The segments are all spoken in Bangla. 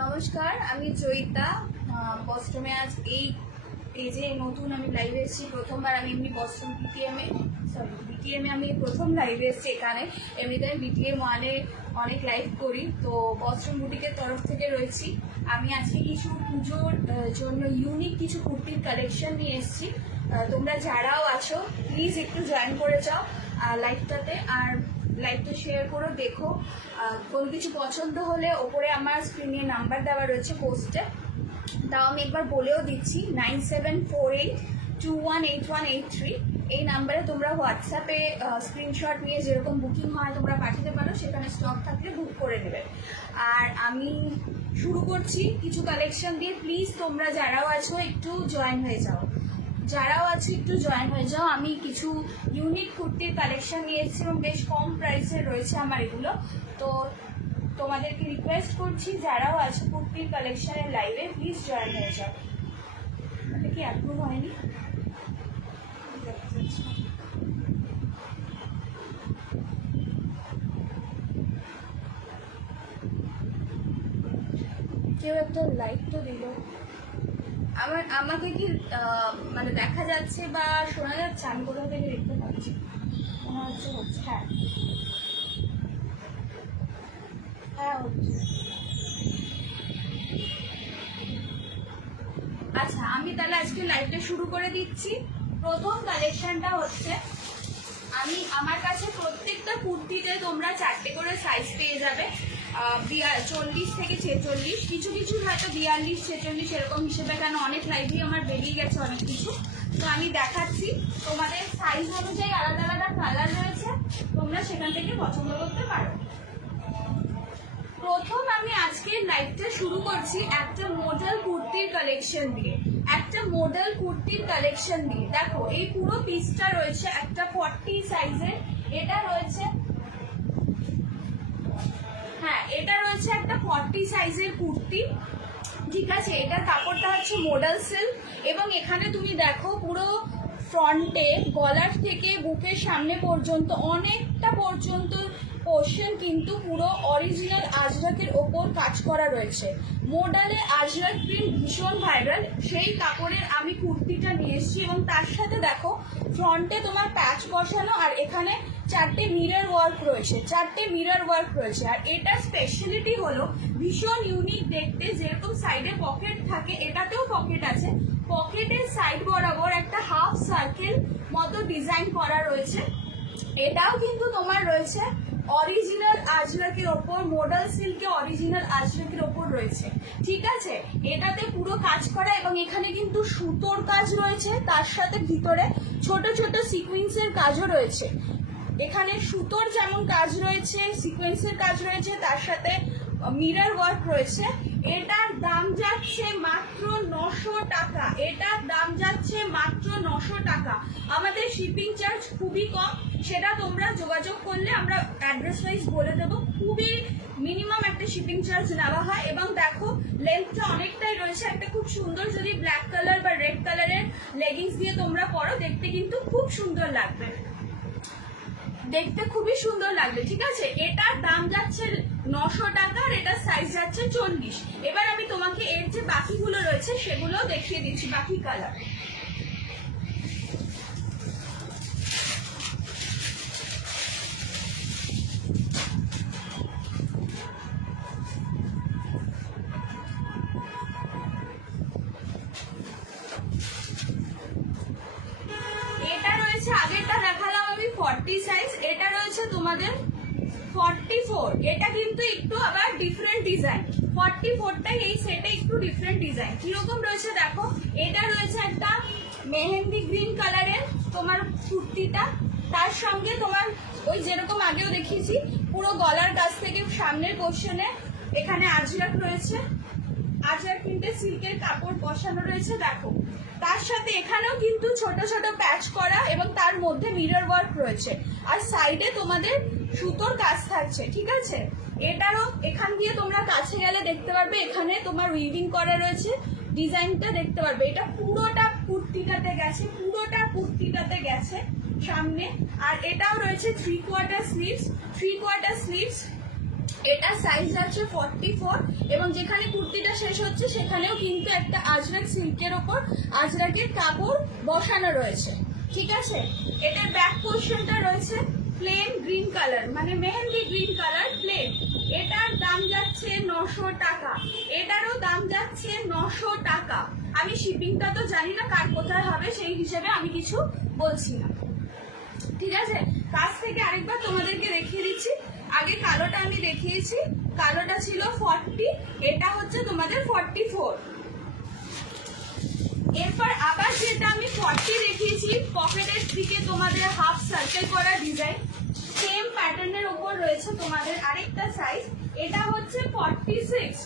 নমস্কার, আমি জয়িতা। বস্ত্রমে আজ এই পেজে নতুন আমি লাইভে এসেছি। প্রথমবার আমি এমনি বস্ত্র বিটিএমে আমি প্রথম লাইভে এসেছি এখানে। এমনিতে আমি বিটিএম ওয়ানে অনেক লাইভ করি, তো বস্ত্র বুটিকের তরফ থেকে রয়েছি। আমি আজকে কিছু পুজোর জন্য ইউনিক কিছু কুর্তির কালেকশন নিয়ে এসেছি। তোমরা যারাও আছো প্লিজ একটু জয়েন করে যাও লাইভটাতে, আর লাইভটা শেয়ার করো, দেখো। কোনো কিছু পছন্দ হলে ওপরে আমার স্ক্রিনে নাম্বার দেওয়া রয়েছে পোস্টে, তাও আমি একবার বলেও দিচ্ছি 9748218183। এই নাম্বারে তোমরা হোয়াটসঅ্যাপে স্ক্রিনশট নিয়ে যেরকম বুকিং হয় তোমরা পাঠাতে পারো, সেখানে স্টক থাকলে বুক করে নেবে। আর আমি শুরু করছি কিছু কালেকশন দিয়ে। প্লিজ তোমরা যারাও আছো একটু জয়েন হয়ে যাও, আমি কিছু ইউনিক কুর্তির কালেকশন নিয়ে এসেছি এবং বেশ কম প্রাইসে রয়েছে আমার এগুলো। তো তোমাদেরকে রিকোয়েস্ট করছি যারাও আছে কুর্তির কালেকশনের লাইভে প্লিজ জয়েন হয়ে যাও। মানে কি অ্যাপ্রুভ হয়নি? কেউ একটা লাইক তো দিল। আমাকে কি মানে দেখা যাচ্ছে বা শোনা যাচ্ছে? আমি কোথাও থেকে দেখতে পাচ্ছি, মনে হচ্ছে হ্যাঁ হচ্ছে। আচ্ছা, আমি তাহলে আজকে লাইভটা শুরু করে দিচ্ছি। প্রথম কালেকশনটা হচ্ছে, আমার কাছে প্রত্যেকটা কুর্তিতে তোমরা 4টে করে সাইজ পেয়ে যাবে। 40 থেকে 46, কিছু কিছু হয়তো 42, 46 এরকম হিসেবে, কেন অনেক লাইভেই আমার বেরিয়ে গেছে অনেক কিছু। তো আমি দেখাচ্ছি, তোমাদের সাইজ অনুযায়ী আলাদা আলাদা কালার রয়েছে, তোমরা সেখান থেকে পছন্দ করতে পারো। প্রথম আমি আজকে লাইভটা শুরু করছি একটা মডেল কুর্তির কালেকশন দিয়ে। দেখো, এই পুরো পিসটা রয়েছে একটা 40 সাইজের। এটা রয়েছে একটা 40 সাইজের কুর্তি, ঠিক আছে। এটার কাপড়টা হচ্ছে মডেল সিল্ক, এবং এখানে তুমি দেখো পুরো ফ্রন্টে গলার থেকে বুকের সামনে পর্যন্ত অনেকটা পর্যন্ত পোর্শন কিন্তু পুরো অরিজিনাল আজরাকের ওপর কাজ করা রয়েছে। মডেলে আজরাক প্রিন্ট ভীষণ ভাইরাল, সেই কাপড়ের আমি কুর্তিটা নিয়ে এসেছি। এবং তার সাথে দেখো ফ্রন্টে তোমার প্যাচ বসানো, আর এখানে 4টে মিরর ওয়ার্ক রয়েছে। আর এটা স্পেশালিটি হলো ভীষণ ইউনিক দেখতে। যেরকম সাইডে পকেট থাকে, এটাতেও পকেট আছে। পকেটের সাইড বরাবর একটা হাফ সার্কেল মতো ডিজাইন করা রয়েছে। এটাও কিন্তু তোমার রয়েছে অরিজিনাল আজরাকের ওপর, মডেল সিল্কে অরিজিনাল আজরাকের ওপর রয়েছে, ঠিক আছে। এটাতে পুরো কাজ করা, এবং এখানে কিন্তু সুতোর কাজ রয়েছে, তার সাথে ভিতরে ছোট ছোট সিকোয়েন্সের কাজও রয়েছে। এখানে সুতোর যেমন কাজ রয়েছে, সিকোয়েন্সের কাজ রয়েছে, তার সাথে মিরর ওয়ার্ক রয়েছে। এটার দাম যাচ্ছে মাত্র 900 টাকা। আমাদের শিপিং চার্জ খুবই কম, সেটা তোমরা যোগাযোগ করলে আমরা অ্যাড্রেস ওয়াইজ বলে দেবো। খুবই মিনিমাম একটা শিপিং চার্জ নেওয়া হয়। এবং দেখো লেন্থটা অনেকটাই রয়েছে। একটা খুব সুন্দর, যদি ব্ল্যাক কালার বা রেড কালারের লেগিংস দিয়ে তোমরা পরো, দেখতে কিন্তু খুব সুন্দর লাগবে, খুবই সুন্দর লাগবে, ঠিক আছে। এটার দাম যাচ্ছে 900 টাকা, আর এটার সাইজ যাচ্ছে 40। এবার আমি তোমাকে এর যে বাকিগুলো রয়েছে সেগুলো দেখিয়ে দিচ্ছি, বাকি কালার। এটা রয়েছে, আগেরটা দেখালাম আমি 40 সাইজ, এটা রয়েছে তোমাদের 44। এটা কিন্তু একটু আবার ডিফারেন্ট ডিজাইন। 44টাই এই সেটে একটু ডিফারেন্ট ডিজাইন। কিরকম রয়েছে দেখো, এটা রয়েছে একটা মেহেন্দি গ্রিন কালারের তোমার কুর্তিটা, তার সঙ্গে তোমার ওই যেরকম আগেও দেখিয়েছি পুরো গলার কাছ থেকে সামনের পোর্শনে এখানে আজরাক রয়েছে, আজরাক প্রিন্টের সিল্কের কাপড় বসানো রয়েছে। দেখো তার সাথে এখানেও কিন্তু ছোট ছোট প্যাচ করা, এবং তার মধ্যে মিরর ওয়ার্ক রয়েছে, আর সাইডে তোমাদের সুতোর কাজ থাকছে, ঠিক আছে। এটারও এখান দিয়ে তোমরা কাছে গেলে দেখতে পারবে, এখানে তোমার উইভিং করা রয়েছে, ডিজাইনটা দেখতে পারবে। এটা পুরোটা কুর্তিটাতে গেছে, সামনে। আর এটাও রয়েছে 3/4 স্লিভস, 3/4 স্লিভস। এটা সাইজ আছে 44 এবং যেখানে কুর্তিটা শেষ হচ্ছে সেখানেও কিন্তু একটা আজরাক সিল্কের ওপর আজরাকের কাপড় বসানো রয়েছে, ঠিক আছে। এটার ব্যাক পোর্শনটা রয়েছে প্লেন গ্রিন কালার, মানে মেহেন্দি গ্রিন কালার প্লেন। এটার দাম যাচ্ছে 900 টাকা, এটারও দাম যাচ্ছে 900 টাকা। আমি শিপিংটা তো জানি না কার কোথায় হবে, সেই হিসেবে আমি কিছু বলছি না, ঠিক আছে। কাছ থেকে আরেকবার তোমাদেরকে দেখিয়ে দিচ্ছি। আগে কালোটা আমি দেখিয়েছি, কালোটা ছিল 40, এটা হচ্ছে তোমাদের 44। এরপর আবার যেটা আমি 40 দেখিয়েছি, পকেটের দিকে তোমাদের হাফ সার্কেল করা ডিজাইন, সেম প্যাটার্নের উপর রয়েছে তোমাদের আরেকটা সাইজ। এটা হচ্ছে 46,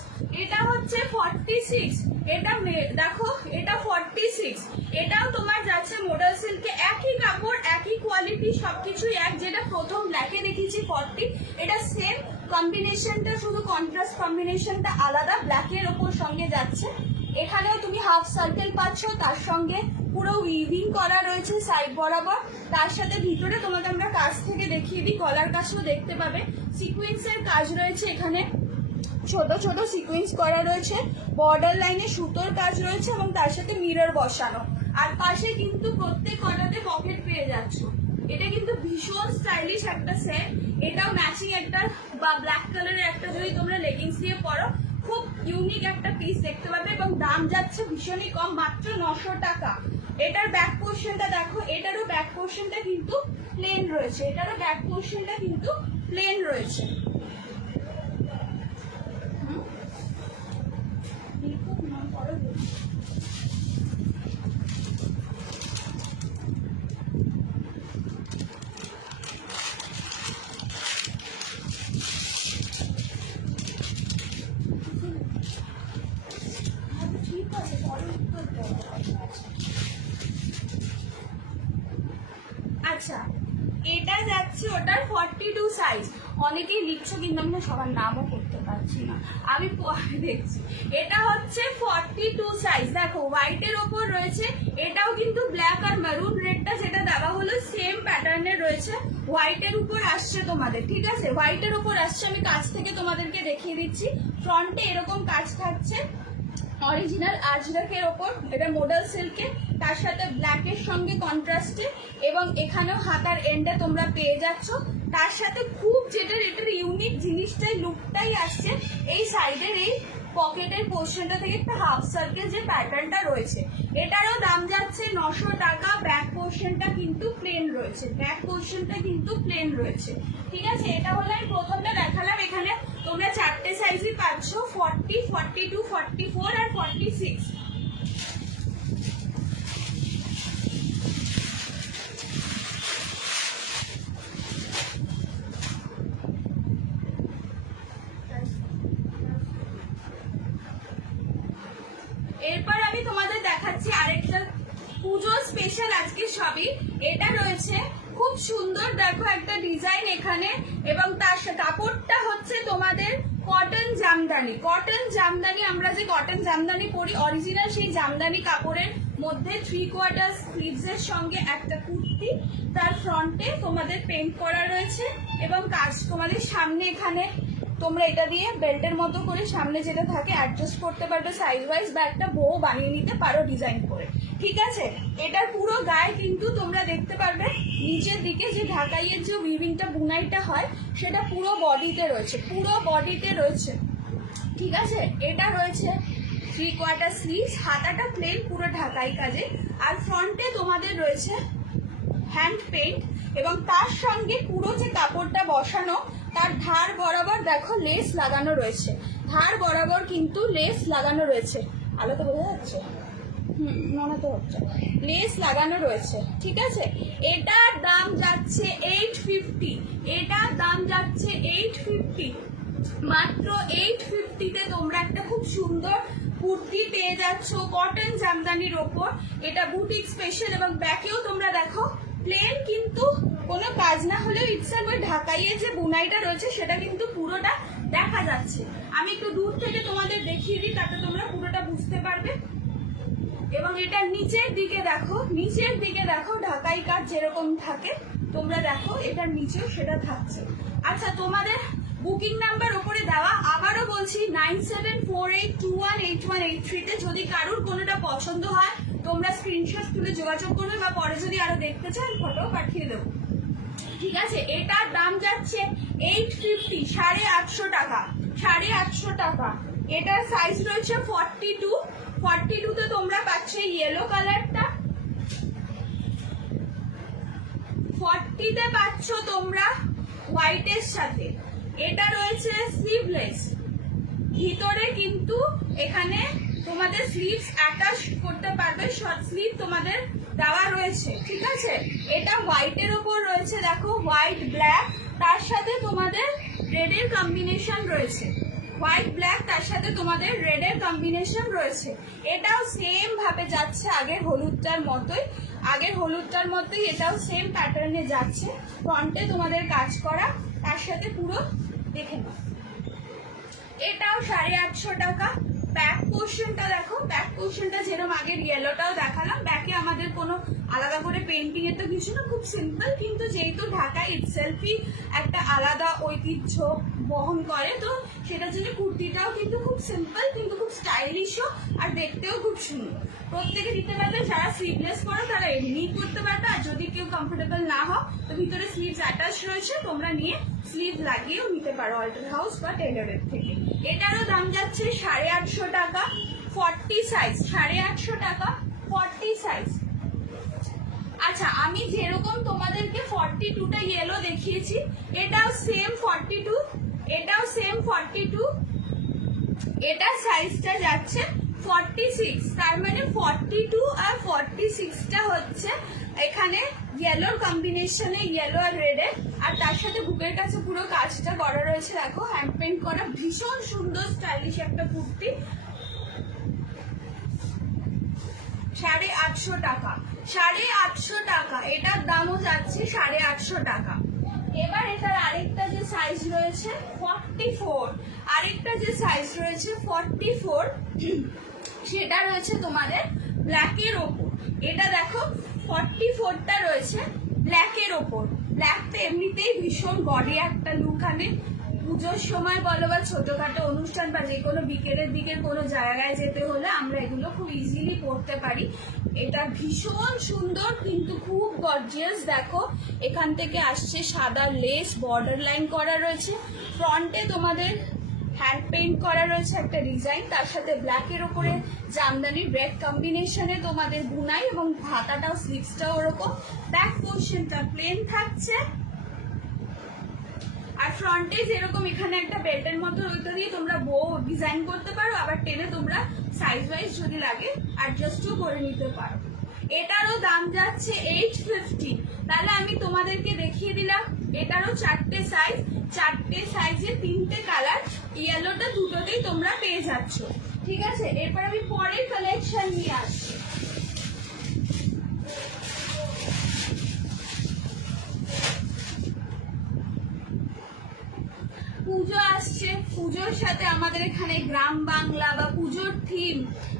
এটা হচ্ছে 46, এটা দেখো এটা 46, এটাও তোমার যাচ্ছে মডেল সিল্কে, একই কাপড় একই কোয়ালিটি সবকিছুই এক। যেটা প্রথম ব্ল্যাকে দেখিয়েছি 40, এটা সেম কম্বিনেশনটা, শুধু কন্ট্রাস্ট কম্বিনেশনটা আলাদা, ব্ল্যাকের ওপর সঙ্গে যাচ্ছে। এখানেও তুমি হাফ সার্কেল পাচ্ছ, তার সঙ্গে পুরো উইভিং করা রয়েছে সাইড বরাবর। তার সাথে ভিতরে তোমাকে আমরা কাছ থেকে দেখিয়ে দিই, গলার কাছেও দেখতে পাবে সিকুয়েন্সের কাজ রয়েছে, এখানে ছোট ছোট সিকুয়েন্স করা রয়েছে, বর্ডার লাইনে সুতোর কাজ রয়েছে এবং তার সাথে মিরর বসানো। আর পাশে কিন্তু প্রত্যেক কটাতে পকেট পেয়ে যাচ্ছ। এটা কিন্তু ভীষণ স্টাইলিশ একটা সেট। এটাও ম্যাচিং একটা বা ব্ল্যাক কালারের একটা যদি তোমরা লেগিংস দিয়ে পরো, খুব ইউনিক একটা পিস দেখতে পাবে এবং দাম যাচ্ছে ভীষণই কম, মাত্র 900 টাকা। এটার ব্যাক পোর্শনটা দেখো, এটারও ব্যাক পোর্শনটা কিন্তু প্লেন রয়েছে, এটারও ব্যাক পোর্শনটা কিন্তু প্লেন রয়েছে। আচ্ছা, এটা যাচ্ছে ওটার 42 সাইজ। অনেকেই লিখছো কিন্তু আমি না সবার নামও করতে পারছি না, আমি পরে দেখছি। এটা হচ্ছে 42 সাইজ। দেখো হোয়াইটের ওপর রয়েছে, এটাও কিন্তু ব্ল্যাক আর মেরুন রেডটা যেটা দেওয়া হলো সেম প্যাটার্নের রয়েছে, হোয়াইটের উপর আসছে তোমাদের, ঠিক আছে। হোয়াইটের উপর আসছে, আমি কাছ থেকে তোমাদেরকে দেখিয়ে দিচ্ছি। ফ্রন্টে এরকম কাজ থাকছে অরিজিনাল আজরাকের ওপর, এটা মডেল সিল্কে, তার সাথে ব্ল্যাকের সঙ্গে কন্ট্রাস্টে, এবং এখানেও হাতার এন্ডে তোমরা পেয়ে যাচ্ছ। তার সাথে খুব যেটার এটার ইউনিক জিনিসটাই লুকটাই আসছে এই সাইডের এই পকেটের পোর্শনটা থেকে একটা হাফ সার্কেল যে প্যাটার্নটা রয়েছে, এটারও দাম যাচ্ছে 900 টাকা। ব্যাক পোর্শনটা কিন্তু প্লেন রয়েছে, ব্যাক পোর্শনটা কিন্তু প্লেন রয়েছে, ঠিক আছে। এটা হলো আমি প্রথমটা দেখালাম। এখানে তোমরা 4টে সাইজই পাচ্ছ, 40, 42, 44 আর 46। এরপর আমি তোমাদের দেখাচ্ছি আরেকটা পুজো স্পেশাল আজকে সবই। এটা রয়েছে খুব সুন্দর, দেখো একটা ডিজাইন এখানে, এবং তার কাপড়টা হচ্ছে তোমাদের কটন জামদানি। কটন জামদানি, আমরা যে কটন জামদানি পরি অরিজিনাল সেই জামদানি কাপড়ের মধ্যে 3/4 স্লিভস এর সঙ্গে একটা কুর্তি, তার ফ্রন্টে তোমাদের পেন্ট করা রয়েছে এবং কাজ তোমাদের সামনে এখানে তোমরা এটা দিয়ে বেল্টের মতো করে সামনে যেটা থাকে অ্যাডজাস্ট করতে পারবে সাইজ ওয়াইজ, বা একটা বো বানিয়ে নিতে পারো ডিজাইন করে, ঠিক আছে। এটার পুরো গায়ে কিন্তু তোমরা দেখতে পারবে নিচের দিকে যে ঢাকাইয়ের যে উইভিংটা বুনাইটা হয় সেটা পুরো বডিতে রয়েছে, পুরো বডিতে রয়েছে, ঠিক আছে। এটা রয়েছে 3/4 স্লিভস, হাতাটা প্লেন পুরো ঢাকাই কাজে, আর ফ্রন্টে তোমাদের রয়েছে হ্যান্ড পেইন্ট, এবং তার সঙ্গে পুরো যে কাপড়টা বসানো তার ধার বরাবর দেখো লেস লাগানো রয়েছে, ধার বরাবর কিন্তু লেস লাগানো রয়েছে। আলো তো বোঝা যাচ্ছে, মনে তো হচ্ছে লেস লাগানো রয়েছে, ঠিক আছে। এটার দাম যাচ্ছে 850, এটার দাম যাচ্ছে 850, মাত্র 850-তে তোমরা একটা খুব সুন্দর কুর্তি পেয়ে যাচ্ছ কটন জামদানির ওপর। এটা বুটিক স্পেশাল, এবং ব্যাকেও তোমরা দেখো প্লেন, কিন্তু কোনো কাজ না হলেও ইটসেলফ ওই ঢাকাইয়ের যে বুনাইটা রয়েছে সেটা কিন্তু পুরোটা দেখা যাচ্ছে। আমি একটু দূর থেকে তোমাদের দেখিয়ে দিই, তাতে তোমরা পুরোটা বুঝতে পারবে। এবং এটা নিচের দিকে দেখো, নিচের দিকে দেখো ঢাকাই কাজ যেরকম থাকে তোমরা দেখো এটার নিচেও সেটা থাকছে। আচ্ছা, তোমাদের বুকিং নাম্বার উপরে দেওয়া, আবারও বলছি 9748218183 তে যদি কারুর কোনোটা পছন্দ হয় তোমরা স্ক্রিনশট তুলে যোগাযোগ করবে, বা পরে যদি আরো দেখতে চান ফটো পাঠিয়ে দেবো। ঠিক আছে, এটার দাম যাচ্ছে 850, 850 টাকা, 850 টাকা। এটার সাইজ রয়েছে 42, 42 তে তোমরা পাচ্ছে ইয়েলো কালারটা, 40 তে পাচ্ছ তোমরা হোয়াইটের সাথে। এটা রয়েছে স্লিভলেস, ভিতরে কিন্তু এখানে তোমাদের স্লিভস অ্যাটাচ করতে পারবে, শর্ট স্লিভ তোমাদের দেওয়া রয়েছে। ঠিক আছে, এটা হোয়াইটের ওপর রয়েছে, দেখো হোয়াইট ব্ল্যাক, তার সাথে তোমাদের রেডের কম্বিনেশন রয়েছে, হোয়াইট ব্ল্যাক তার সাথে তোমাদের রেডের কম্বিনেশন রয়েছে। এটাও সেম ভাবে যাচ্ছে আগের হলুদটার মতোই, আগের হলুদটার মতোই এটাও সেম প্যাটার্নে যাচ্ছে। ফ্রন্টে তোমাদের কাজ করা, তার সাথে পুরো দেখে নাও। এটাও 850 টাকা। ব্যাক পোর্শনটা দেখো, ব্যাক পোর্শনটা যেরকম আগের ইয়েলোটাও দেখালাম, ব্যাকে আমাদের কোনো আলাদা করে পেন্টিং এর তো কিছু না, খুব সিম্পল, কিন্তু যেহেতু ঢাকা ইটসেলফই একটা আলাদা ঐতিহ্য বহন করে, তো সেটার জন্য কুর্তিটাও কিন্তু খুব সিম্পল কিন্তু খুব স্টাইলিশও আর দেখতেও খুব সুন্দর। প্রত্যেকে দিতে পারবে, যারা স্লিভলেস করো তারা এমনি করতে পারবে, আর যদি কেউ কমফোর্টেবল না হও তো ভিতরে স্লিভস অ্যাটাচ রয়েছে, তোমরা নিয়ে স্লিভ লাগিয়েও নিতে পারো অল্টার হাউস বা টেইলরের থেকে। এটারও দাম যাচ্ছে 850 টাকা, 40 সাইজ, 850 টাকা 40 সাইজ। আচ্ছা, আমি যেরকম তোমাদেরকে 42টা ইয়েলো দেখিয়েছি, এটাও সেম 42, এটাও সেম 42, এটা সাইজটা যাচ্ছে 46, তার মানে 42 আর 46টা হচ্ছে এখানে ইয়েলোর কম্বিনেশনে, ইয়েলো আর রেডে, আর তার সাথে বুকের কাছে পুরো কাজটা করা রয়েছে, দেখো হ্যান্ড পেইন্ট করা, ভীষণ সুন্দর স্টাইলিশ একটা কুর্তি। 850 টাকা, 850 টাকা, এটার দামও যাচ্ছে 850 টাকা। এবার এটার আরেকটা যে সাইজ রয়েছে 44, আরেকটা যে সাইজ রয়েছে 44, সেটা রয়েছে তোমাদের ব্ল্যাকের ওপর। এটা দেখো 44টা রয়েছে ব্ল্যাকের ওপর। ব্ল্যাক তো এমনিতেই ভীষণ বডি একটা লুক আনে, পুজোর সময় বলো বা ছোটখাটো অনুষ্ঠান বা যে কোনো বিকেলের দিকে কোনো জায়গায় যেতে হলে আমরা এগুলো খুব ইজিলি পরতে পারি। এটা ভীষণ সুন্দর কিন্তু খুব গর্জিয়াস। দেখো এখান থেকে আসছে সাদা লেস, বর্ডার লাইন করা রয়েছে, ফ্রন্টে তোমাদের হ্যান্ড পেইন্ট করা রয়েছে একটা ডিজাইন, তার সাথে ব্ল্যাকের ওপরে জামদানি রেড কম্বিনেশনে তোমাদের বুনাই, এবং হাতাটাও স্লিভসটাও ওরকম। ব্যাক পোর্শনটা প্লেন থাকছে, আর ফ্রন্টে যেরকম এখানে একটা বেল্টের মতো ওইটা দিয়ে তোমরা বো ডিজাইন করতে পারো, আবার টেনে তোমরা সাইজ ওয়াইজ যদি লাগে অ্যাডজাস্টও করে নিতে পারো। এটারও দাম যাচ্ছে 850। তাহলে আমি তোমাদেরকে দেখিয়ে দিলাম, এটারও 4টে সাইজ, 4টে সাইজে 3টে কালার, ইয়েলোটা দুটোতেই তোমরা পেয়ে যাচ্ছ। ঠিক আছে, এরপর আমি পরের কালেকশন নিয়ে আসছি। পুজো আসছে, পুজোর সাথে আমাদের এখানে গ্রাম বাংলা বা পুজোর থিম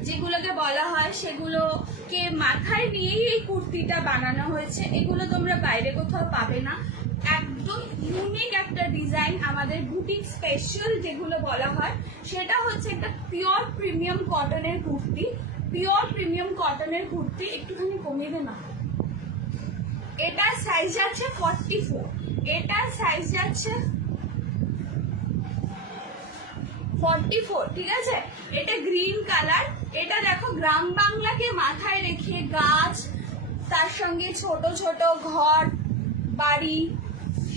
যেগুলোকে বলা হয় সেগুলোকে মাথায় নিয়েই এই কুর্তিটা বানানো হয়েছে। এগুলো তোমরা বাইরে কোথাও পাবে না, একদম ইউনিক একটা ডিজাইন, আমাদের বুটিক স্পেশাল যেগুলো বলা হয়, সেটা হচ্ছে একটা পিওর প্রিমিয়াম কটনের কুর্তি, পিওর প্রিমিয়াম কটনের কুর্তি। একটুখানি কমিয়ে দে না। এটার সাইজ আছে 44, এটার সাইজ আছে 44, ঠিক আছে। এটা গ্রিন কালার। এটা দেখো গ্রাম বাংলাকে মাথায় রেখে গাছ, তার সঙ্গে ছোট ছোট ঘর বাড়ি,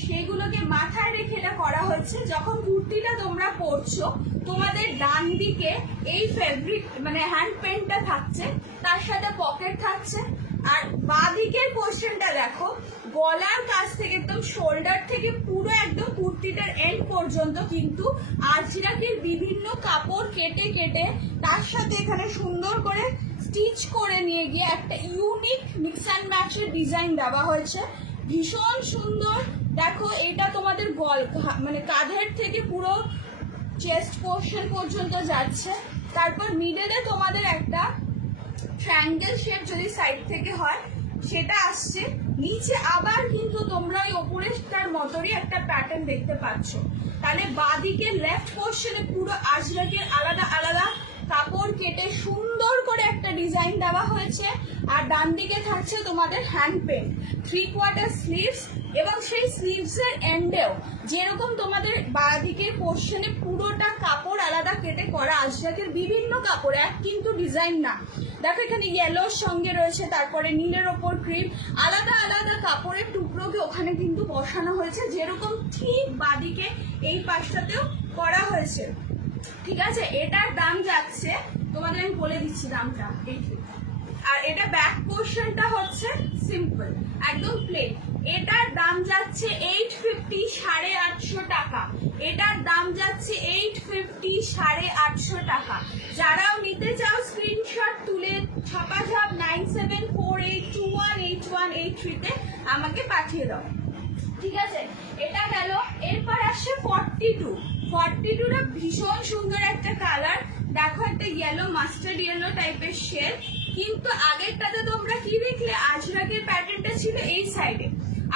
সেগুলোকে মাথায় রেখে এটা করা হচ্ছে। যখন কুর্তিটা তোমরা পরছো, তোমাদের ডান দিকে এই ফেব্রিক মানে হ্যান্ড পেন্টটা থাকছে, তার সাথে পকেট থাকছে, আর বাঁ দিকের পোর্শনটা দেখো গলার কাছ থেকে একদম শোল্ডার থেকে পুরো একদম কুর্তিটার এন্ড পর্যন্ত কিন্তু আজরাকের বিভিন্ন কাপড় কেটে কেটে তার সাথে এখানে সুন্দর করে স্টিচ করে নিয়ে গিয়ে একটা ইউনিক মিক্স অ্যান্ড ম্যাচের ডিজাইন দেওয়া হয়েছে, ভীষণ সুন্দর। দেখো এটা তোমাদের মানে কাঁধের থেকে পুরো চেস্ট পোর্শন পর্যন্ত যাচ্ছে, তারপর মিডলে তোমাদের একটা ট্রায়াঙ্গেল শেপ যদি সাইড থেকে হয় সেটা আসছে। নিচে আবার কিন্তু তোমরা ওই ওপরেরটার মতোই একটা প্যাটার্ন দেখতে পাচ্ছ। তাহলে বাঁদিকে লেফট পোর্শনে পুরো আজরাকের আলাদা আলাদা কাপড় কেটে সুন্দর করে একটা ডিজাইন দেওয়া হয়েছে। আর ডান দিকে থাকছে তোমাদের হ্যান্ড পেন্ট 3/4 স্লিভস, এবং সেই স্লিভস এর এন্ডেও যেরকম তোমাদের বাঁদিকের পোর্শনে পুরোটা কাপড় আলাদা কেটে করা আজরাকের বিভিন্ন কাপড়, এক কিন্তু ডিজাইন না। দেখো এখানে ইয়েলোর সঙ্গে রয়েছে, তারপরে নীলের ওপর ক্রিম, আলাদা আলাদা কাপড়ের টুকরোকে ওখানে কিন্তু বসানো হয়েছে, যেরকম ঠিক বাঁদিকে এই পাশটাতেও করা হয়েছে। ঠিক আছে, এটার দাম যাচ্ছে, তোমাদের আমি বলে দিচ্ছি দামটা। আর এটা ব্যাক পোর্শনটা হচ্ছে সিম্পল একদম প্লেন, এটার দাম যাচ্ছে 850, 850 টাকা। এটার দাম যাচ্ছে 850, 850 টাকা। যারাও নিতে চাও স্ক্রিনশট তুলে ছাপাঝাপ 9748218183 তে আমাকে পাঠিয়ে দাও। ঠিক আছে, এটা গেল। এরপর আসছে 42টা ভীষণ সুন্দর একটা কালার। দেখো একটা ইয়েলো, মাস্টার্ড ইয়েলো টাইপের শেড, কিন্তু আগেরটাতে তোমরা কি দেখলে আজরাকের প্যাটার্নটা ছিল এই সাইডে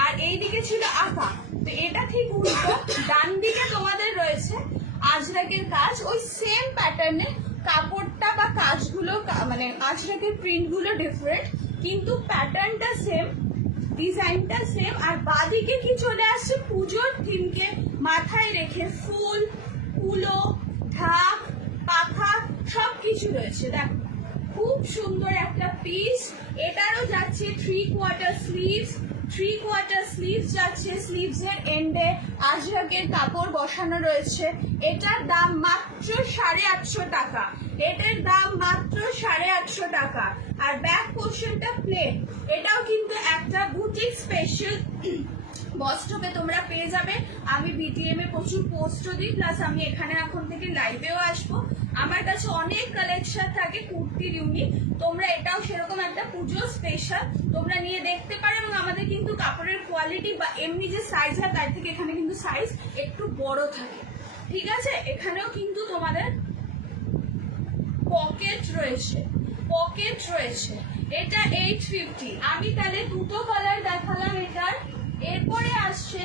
আর এই দিকে ছিল আঁকা, তো এটা ঠিক উল্টো। ডান দিকে তোমাদের রয়েছে আজরাকের কাজ, ওই সেম প্যাটার্নে কাপড়টা বা কাজগুলো মানে আজরাকের প্রিন্টগুলো ডিফারেন্ট, কিন্তু প্যাটার্নটা সেম, ডিজাইনটা সেম। আর বাঁদিকে কি চলে আসছে পুজোর থিমকে মাথায় রেখে ফুল, কুলো, ঢাক, পাখা সবকিছু রয়েছে। দেখো খুব সুন্দর একটা পিস। এটারও যাচ্ছে 3/4 স্লিভস, 3/4 স্লিভস যাচ্ছে, স্লিভস এর এন্ডে আজরাকের কাপড় বসানো রয়েছে। এটার দাম মাত্র 850 টাকা। এটার দাম মাত্র 850 টাকা। আর ব্যাক পোর্শনটা প্লেন, এটাও কিন্তু একটা বুটিক স্পেশাল বস্ত্রকে তোমরা পেয়ে যাবে। আমি বিটিএম এ প্রচুর পোস্টও দিই, প্লাস আমি এখানে এখন থেকে লাইভেও আসবো। আমার কাছে অনেক কালেকশন থাকে কুর্তির ইউনিক, তোমরা এটাও সেরকম একটা পুজো স্পেশাল তোমরা নিয়ে দেখতে পারো। এবং আমাদের কিন্তু কাপড়ের কোয়ালিটি বা এমনি যে সাইজ হয় তার থেকে এখানে কিন্তু সাইজ একটু বড় থাকে। ঠিক আছে, এখানেও কিন্তু তোমাদের পকেট রয়েছে, এটা 850। আমি তাহলে দুটো কালার দেখালাম এটার। এরপরে আসছে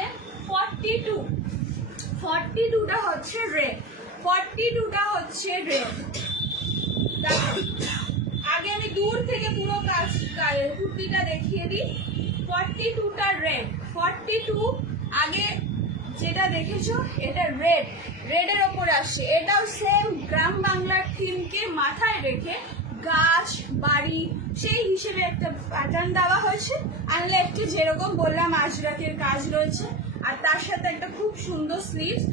42টা হচ্ছে রেড, আগে আমি দূর থেকে পুরো কুর্তিটা দেখিয়ে দিই। 42টা রেড, 42 আগে যেটা দেখেছো এটা রেডের ওপর আসছে। এটাও সেম গ্রাম বাংলার থিমকে মাথায় রেখে গাছ, বাড়ি সেই হিসেবে একটা প্যাটার্ন দেওয়া হয়েছে। আনলে একটু যেরকম বললাম আজরাকের কাজ রয়েছে, আর তার সাথে একটা খুব সুন্দর স্লিভস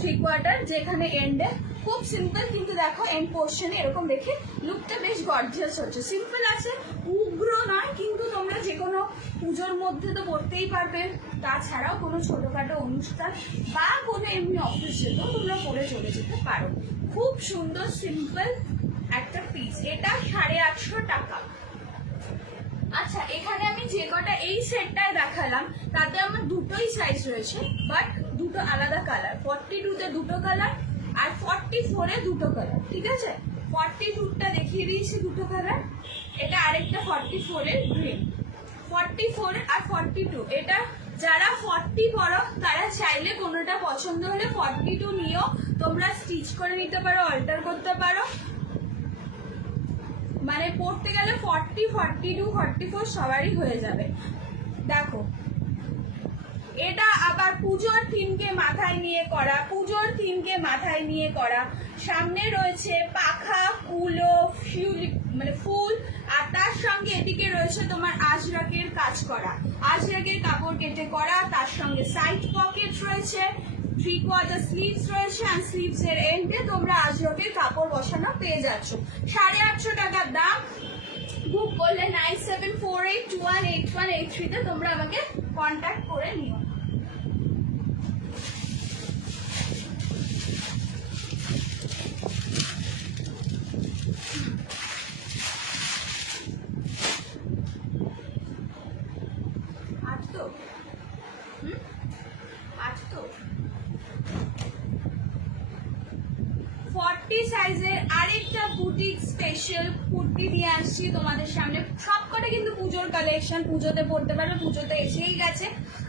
3/4 যেখানে এন্ডে খুব সিম্পল, কিন্তু দেখো এন্ড পোর্শনে এরকম দেখে লুকটা বেশ গর্জিয়াস হচ্ছে। সিম্পল আছে, উগ্র নয়, কিন্তু তোমরা যে কোনো পুজোর মধ্যে তো পরতেই পারবে, তাছাড়াও কোনো ছোটখাটো অনুষ্ঠান বা কোনো এমনি অফিস যেতেও তোমরা পরে চলে যেতে পারো। খুব সুন্দর সিম্পল একটা পিস, এটা 850 টাকা। আচ্ছা, এখানে আমি যে কটা এই সেটটায় দেখালাম তাতে আমার দুটোই সাইজ রয়েছে, বাট দুটো আলাদা কালার। 42তে দুটো কালার আর 44-এ দুটো কালার। ঠিক আছে, 42টা দেখিয়ে দিয়েছি দুটো কালার, এটা আরেকটা 44-এর গ্রিন। 44 আর 42 এটা যারা 40 পরো তারা চাইলে কোনোটা পছন্দ হলে 42 নিয়েও তোমরা স্টিচ করে নিতে পারো, অল্টার করতে পারো। মানে পড়তে গেলে 40, 42, 44 সবারই হয়ে যাবে। দেখো এটা আবার পুজোর থিমকে মাথায় নিয়ে করা, সামনে রয়েছে পাখা, কুলো, মানে ফুল, আর তার সঙ্গে এদিকে রয়েছে তোমার আজরাকের কাজ করা, আজরাকের কাপড় কেটে করা, তার সঙ্গে সাইড পকেট রয়েছে, 3/4 স্লিভস রয়েছে, আর স্লিভস এর এন্ডে তোমরা আজরাকের কাপড় বসানো পেয়ে যাচ্ছ। 850 টাকার দাম। বুক করলে 9748218183 তে তোমরা আমাকে কন্ট্যাক্ট করে নিও। 40 সাইজের আরেকটা বুটিক স্পেশাল কুর্তি নিয়ে আসছি তোমাদের সামনে। সবকটা কিন্তু পুজোর কালেকশন, পুজোতে পরতে পারবে, পুজোতে এসেই গেছে।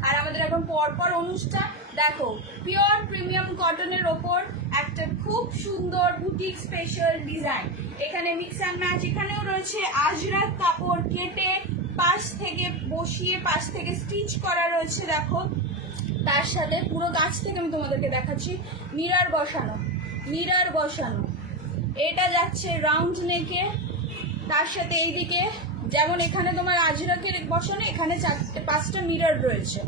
আর আমাদের এখন পরপর অনুষ্ঠান। দেখো পিওর প্রিমিয়াম কটনের ওপর একটা খুব সুন্দর বুটিক স্পেশাল ডিজাইন। এখানে মিক্স অ্যান্ড ম্যাচ, এখানেও রয়েছে আজরাক কাপড় কেটে পাশ থেকে বসিয়ে পাশ থেকে স্টিচ করা রয়েছে। দেখো তার সাথে পুরো গাছ থেকে আমি তোমাদেরকে দেখাচ্ছি মিরর বসানো, মিরর বসানো। এটা যাচ্ছে রাউন্ড নেকে, তার সাথে এইদিকে যেমন এখানে তোমার আজরাকের বসানো, এখানে 4-5টা মিরর রয়েছে।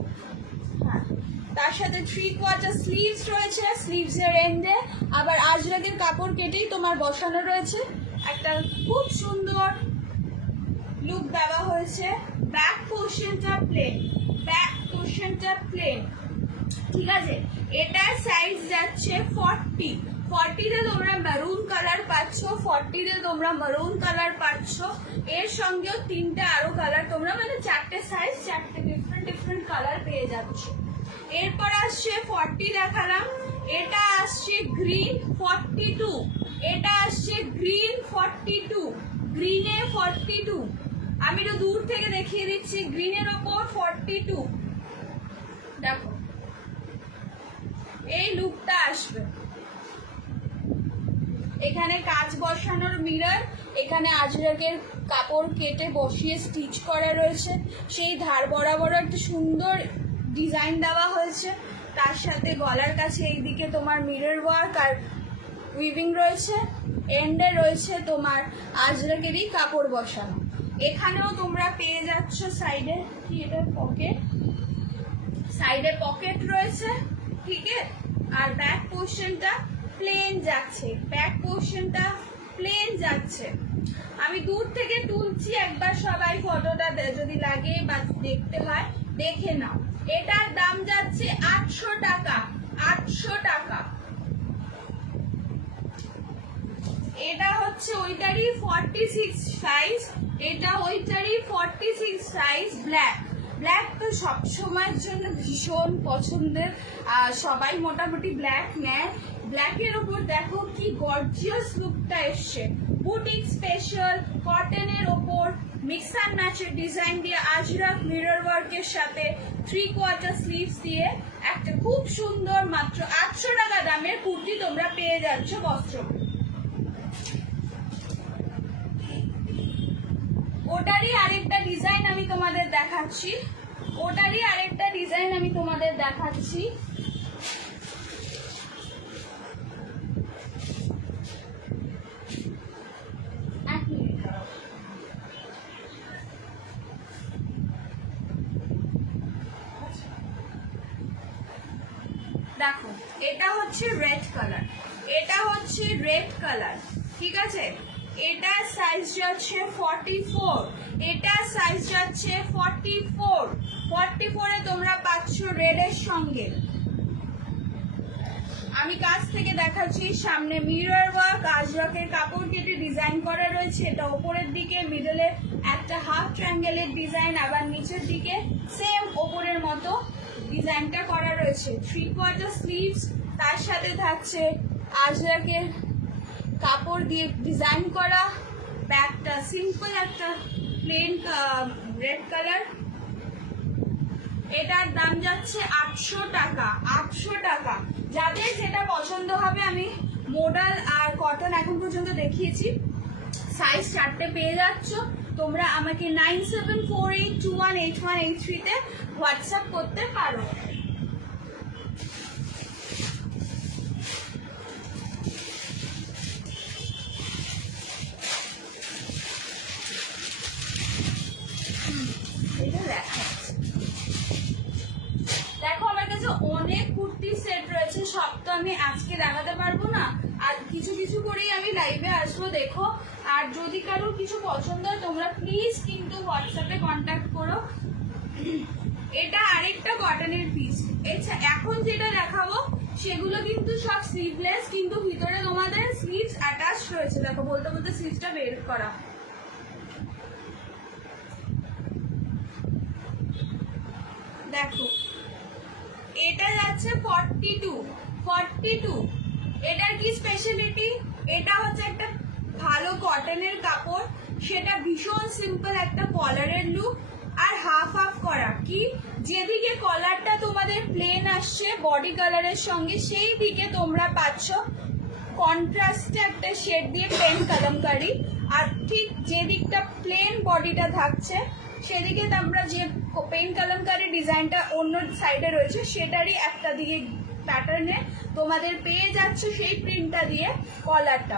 হ্যাঁ, তার সাথে 3/4 স্লিভস রয়েছে, স্লিভসের এন্ডে আবার আজরাকের কাপড় কেটেই তোমার বসানো রয়েছে। একটা খুব সুন্দর লুক দেওয়া হয়েছে। ব্যাক পোর্শনটা প্লেন, ব্যাক পোর্শনটা প্লেন, ঠিক আছে। এটার সাইজ যাচ্ছে 40। 40-তে তোমরা মেরুন কালার পাচ্ছ, 40-তে তোমরা মেরুন কালার পাচ্ছ। এর সঙ্গেও 3টে আরো কালার তোমরা, মানে 4টে সাইজ, 4টে ডিফারেন্ট কালার পেয়ে যাচ্ছ। এরপর আসছে 40 দেখালাম, এটা আসছে গ্রিন 42, এটা আসছে গ্রিন 42, গ্রিনে 42। আমি একটু দূর থেকে দেখিয়ে দিচ্ছি গ্রিনের ওপর 42। দেখো এই লুকটা আসবে। এখানে কাঁচ বসানোর মিরর, এখানে আজরাকের কাপড় কেটে বসিয়ে স্টিচ করা রয়েছে, সেই ধার বরাবর একটা সুন্দর ডিজাইন দেওয়া হয়েছে। তার সাথে গলার কাছে এইদিকে তোমার মিরর ওয়ার্ক আর উইভিং রয়েছে, এন্ডে রয়েছে তোমার আজরাকেরই কাপড় বসানো। এখানেও তোমরা পেয়ে যাচ্ছ সাইডে কি এটা পকেট, সাইডে পকেট রয়েছে, ঠিক আছে। আর ব্যাক পোর্শনটা প্লেন যাচ্ছে, ব্যাক পোর্শনটা প্লেন যাচ্ছে। আমি দূর থেকে তুলছি, একবার সবাই ফটোটা যদি লাগে বা দেখতে হয় দেখে নাও। এটার দাম যাচ্ছে 800 টাকা, 800 টাকা। এটা হচ্ছে ওইটারই 46 সাইজ, এটা ওইটারই 46 সাইজ। ব্ল্যাক, ব্ল্যাক তো সবসময়ের জন্য ভীষণ পছন্দের, সবাই মোটামুটি ব্ল্যাক নেয়। ব্ল্যাকের ওপর দেখো কি গর্জিয়াস লুকটা এসছে। বুটিক স্পেশাল কটনের ওপর মিক্স অ্যান্ড ম্যাচের ডিজাইন দিয়ে আজরাক মিরর ওয়ার্কের সাথে 3/4 স্লিভস দিয়ে একটা খুব সুন্দর মাত্র 800 টাকা দামের কুর্তি তোমরা পেয়ে যাচ্ছ বস্ত্র। ওটারই আরেকটা ডিজাইন আমি তোমাদের দেখাচ্ছি, ওটারই আরেকটা ডিজাইন আমি তোমাদের দেখাচ্ছি। দেখো এটা হচ্ছে রেড কালার, এটা হচ্ছে রেড কালার, ঠিক আছে। এটা সাইজ যাচ্ছে 44, এটা সাইজ যাচ্ছে 44। 44-এ তোমরা পাচ্ছ রেডের সঙ্গে। আমি কাছ থেকে দেখাচ্ছি, সামনে মিরর ওয়ার্ক, আজরাকের কাপড় কেটে ডিজাইন করা রয়েছে। এটা ওপরের দিকে মিডলে একটা হাফ ট্রায়াঙ্গেলের ডিজাইন, আবার নিচের দিকে সেম ওপরের মতো ডিজাইনটা করা রয়েছে। 3/4 স্লিভস, তার সাথে থাকছে আজরাকের কাপড় দিয়ে ডিজাইন করা। ব্যাগটা সিম্পল একটা প্লেন রেড কালার। এটার দাম যাচ্ছে 800 টাকা, 800 টাকা। যাদের যেটা পছন্দ হবে, আমি মডাল আর কটন এখন পর্যন্ত দেখিয়েছি, সাইজ 4টে পেয়ে যাচ্ছ। তোমরা আমাকে 9748218183-তে হোয়াটসঅ্যাপ করতে পারো। দেখো আমার কাছে অনেক কুর্তির সেট রয়েছে, সব তো আমি আজকে দেখাতে পারবো না, আর কিছু কিছু করেই আমি লাইভে আসবো, দেখো। আর যদি কারোর কিছু পছন্দ হয় তোমরা প্লিজ কিন্তু হোয়াটসঅ্যাপে কন্ট্যাক্ট করো। এটা আরেকটা কটনের পিস। এখন যেটা দেখাবো সেগুলো কিন্তু সব স্লিভলেস, কিন্তু ভিতরে তোমাদের স্লিভস অ্যাটাচ রয়েছে। দেখো বলতে বলতে স্লিভসটা বের করা। দেখো এটা যাচ্ছে 42। এটার কি স্পেশালিটি, এটা হচ্ছে একটা ভালো কটনের কাপড়, সেটা ভীষণ সিম্পল একটা কলারের লুক আর হাফ হাফ করা, কি যেদিকে কলারটা তোমাদের প্লেন আসছে বডি কালারের সঙ্গে, সেই দিকে তোমরা পাচ্ছ কন্ট্রাস্টে একটা শেড দিয়ে পেন কলমকারি, আর ঠিক যে দিকটা প্লেন বডিটা থাকছে সেদিকে আমরা যে পেন কলমকারি ডিজাইনটা অন্য সাইডে রয়েছে সেটারই একটা দিকে প্যাটার্নে তোমাদের পেয়ে যাচ্ছে সেই প্রিন্টটা দিয়ে কলারটা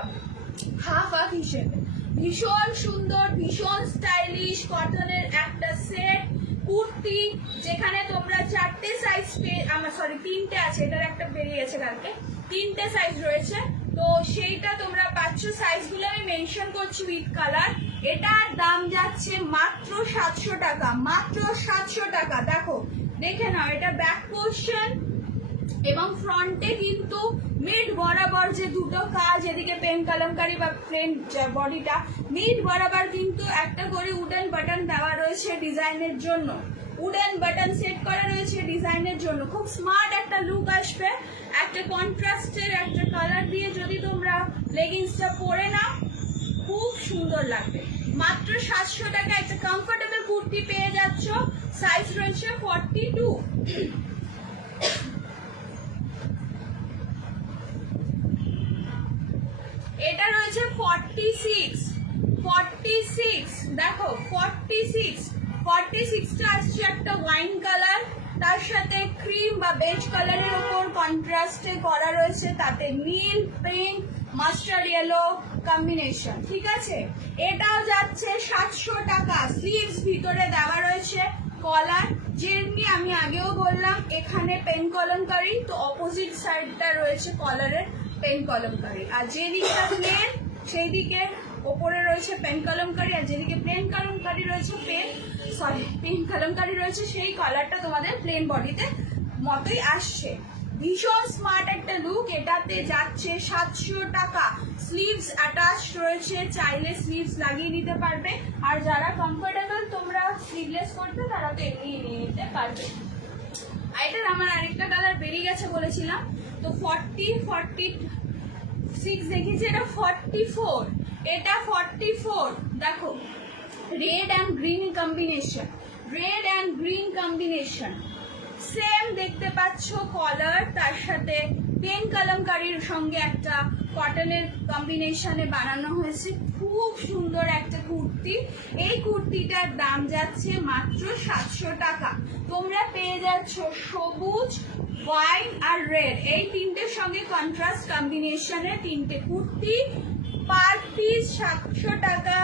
হাফ হাফ হিসেবে। ভীষণ সুন্দর, ভীষণ স্টাইলিশ কটনের একটা সেট কুর্তি, যেখানে তোমরা 4টে সাইজ পেয়ে, আমার সরি 3টে আছে, এটার একটা বেরিয়ে গেছে কালকে, 3টে সাইজ রয়েছে, তো সেইটা তোমরা পাচ্ছ। সাইজগুলো আমি মেনশন করছি উইথ কালার। এটার দাম যাচ্ছে মাত্র 700 টাকা, মাত্র 700 টাকা। দেখো, দেখে নাও, এটা ব্যাক পোর্শন এবং ফ্রন্টে কিন্তু মিড বরাবর যে দুটো কাজ, এদিকে পেন কলমকারি বা প্লেন বডিটা মিড বরাবর কিন্তু একটা করে উডেন বাটন দেওয়া রয়েছে ডিজাইনের জন্য, উডেন বাটন সেট করা রয়েছে ডিজাইনের জন্য। খুব স্মার্ট একটা লুক আসবে, একটা কন্ট্রাস্টের একটা কালার দিয়ে যদি তোমরা লেগিংসটা পরে নাও খুব সুন্দর লাগবে। মাত্র 700 টাকা একটা কমফোর্টেবল কুর্তি পেয়ে যাচ্ছ। সাইজ রয়েছে 42। এটা রয়েছে 46। দেখো 46টা আসছে একটা ওয়াইন কালার, তার সাথে ক্রিম বা বেজ কালারের উপর কন্ট্রাস্টে করা রয়েছে, তাতে নীল, পিঙ্ক, মাস্টার্ড ইয়েলো কম্বিনেশন। ঠিক আছে, এটাও যাচ্ছে 700 টাকা। স্লিভস ভিতরে দেওয়া রয়েছে, কলার যেমনি আমি আগেও বললাম এখানে পেন কলমকারি, তো অপোজিট সাইডটা রয়েছে কলারের পেন কলমকারি, আর যেদিকটা প্লেন সেই দিকে ওপরে রয়েছে পেন কলমকারি, আর যেদিকে প্লেন কলমকারি রয়েছে পেন কলমকারি রয়েছে সেই কালারটা তোমাদের প্লেন বডিতে মতোই আসছে। ভীষণ স্মার্ট একটা লুক, এটাতে যাচ্ছে 700 টাকা। স্লিভস অ্যাটাচ রয়েছে, চাইলে স্লিভস লাগিয়ে নিতে পারবে, আর যারা কমফোর্টেবল তোমরা স্লিভলেস করতে তারা তো এমনি নিয়ে নিতে পারবে। এটার আমার আরেকটা কালার বেরিয়ে গেছে বলেছিলাম, তো 46 দেখেছি, এটা 44। এটা 44। দেখো, red and green combination, same দেখতে পাচ্ছ কলার, তার সাথে পেন কলমকারির সঙ্গে একটা কটনের কম্বিনেশনে বানানো হয়েছে। খুব সুন্দর একটা কুর্তি। এই কুর্তিটার দাম যাচ্ছে মাত্র 700 টাকা। তোমরা পেয়ে যাচ্ছ সবুজ, হোয়াইট আর রেড, এই তিনটের সঙ্গে কন্ট্রাস্ট কম্বিনেশনে 3টে কুর্তি, পার পিস 700 টাকা।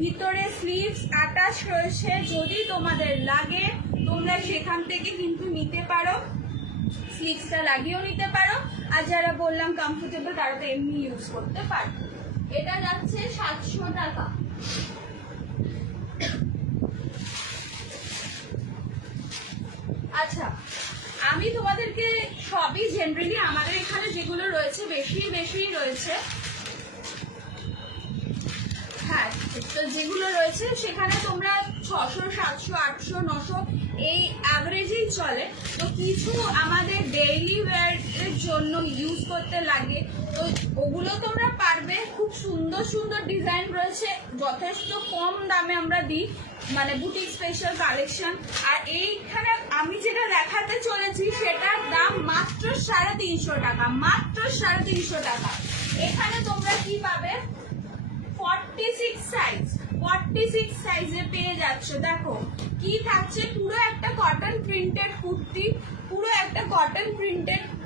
ভিতরে স্লিভস অ্যাটাচ রয়েছে, যদি তোমাদের লাগে তোমরা সেখান থেকে কিন্তু নিতে পারো, স্লিভসটা লাগিয়েও নিতে পারো, আর যারা বললাম কমফোর্টেবল তারা তো এমনি ইউজ করতে পারো। এটা যাচ্ছে 700 টাকা। আচ্ছা, আমি তোমাদেরকে সবই জেনারেলি আমাদের এখানে যেগুলো রয়েছে বেশি রয়েছে, হ্যাঁ, তো যেগুলো রয়েছে সেখানে তোমরা 600, 700, 800, 900 এই অ্যাভারেজেই চলে। তো কিছু আমাদের ডেইলি ওয়্যারের জন্য ইউজ করতে লাগে, তো ওগুলো তোমরা পারবে। খুব সুন্দর সুন্দর ডিজাইন রয়েছে, যথেষ্ট কম দামে আমরা দিই, মানে বুটিক স্পেশাল কালেকশন। আর এইখানে আমি যেটা দেখাতে চলেছি সেটার দাম মাত্র 350 টাকা, মাত্র 350 টাকা। এখানে তোমরা কি পাবে, 46 সাইজে পেয়ে যাচ্ছে। দেখো কি থাকছে, পুরো একটা কটন প্রিন্টেড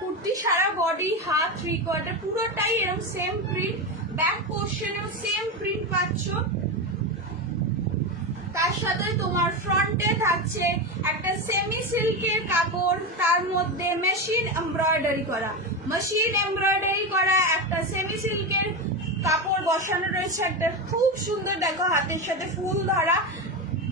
কুর্তি, সারা বডি, হাত, 3/4 পুরোটাই এরকম সেম প্রিন্ট, ব্যাক পোর্শনেও সেম প্রিন্ট পাচ্ছ। তার সাথে তোমার ফ্রন্টে থাকছে একটা সেমি সিল্কের কাপড়, তার মধ্যে মেশিন এমব্রয়ডারি করা একটা সেমি সিল্কের কাপড় বসানো রয়েছে, একটা খুব সুন্দর, দেখো হাতের সাথে ফুল ধরা,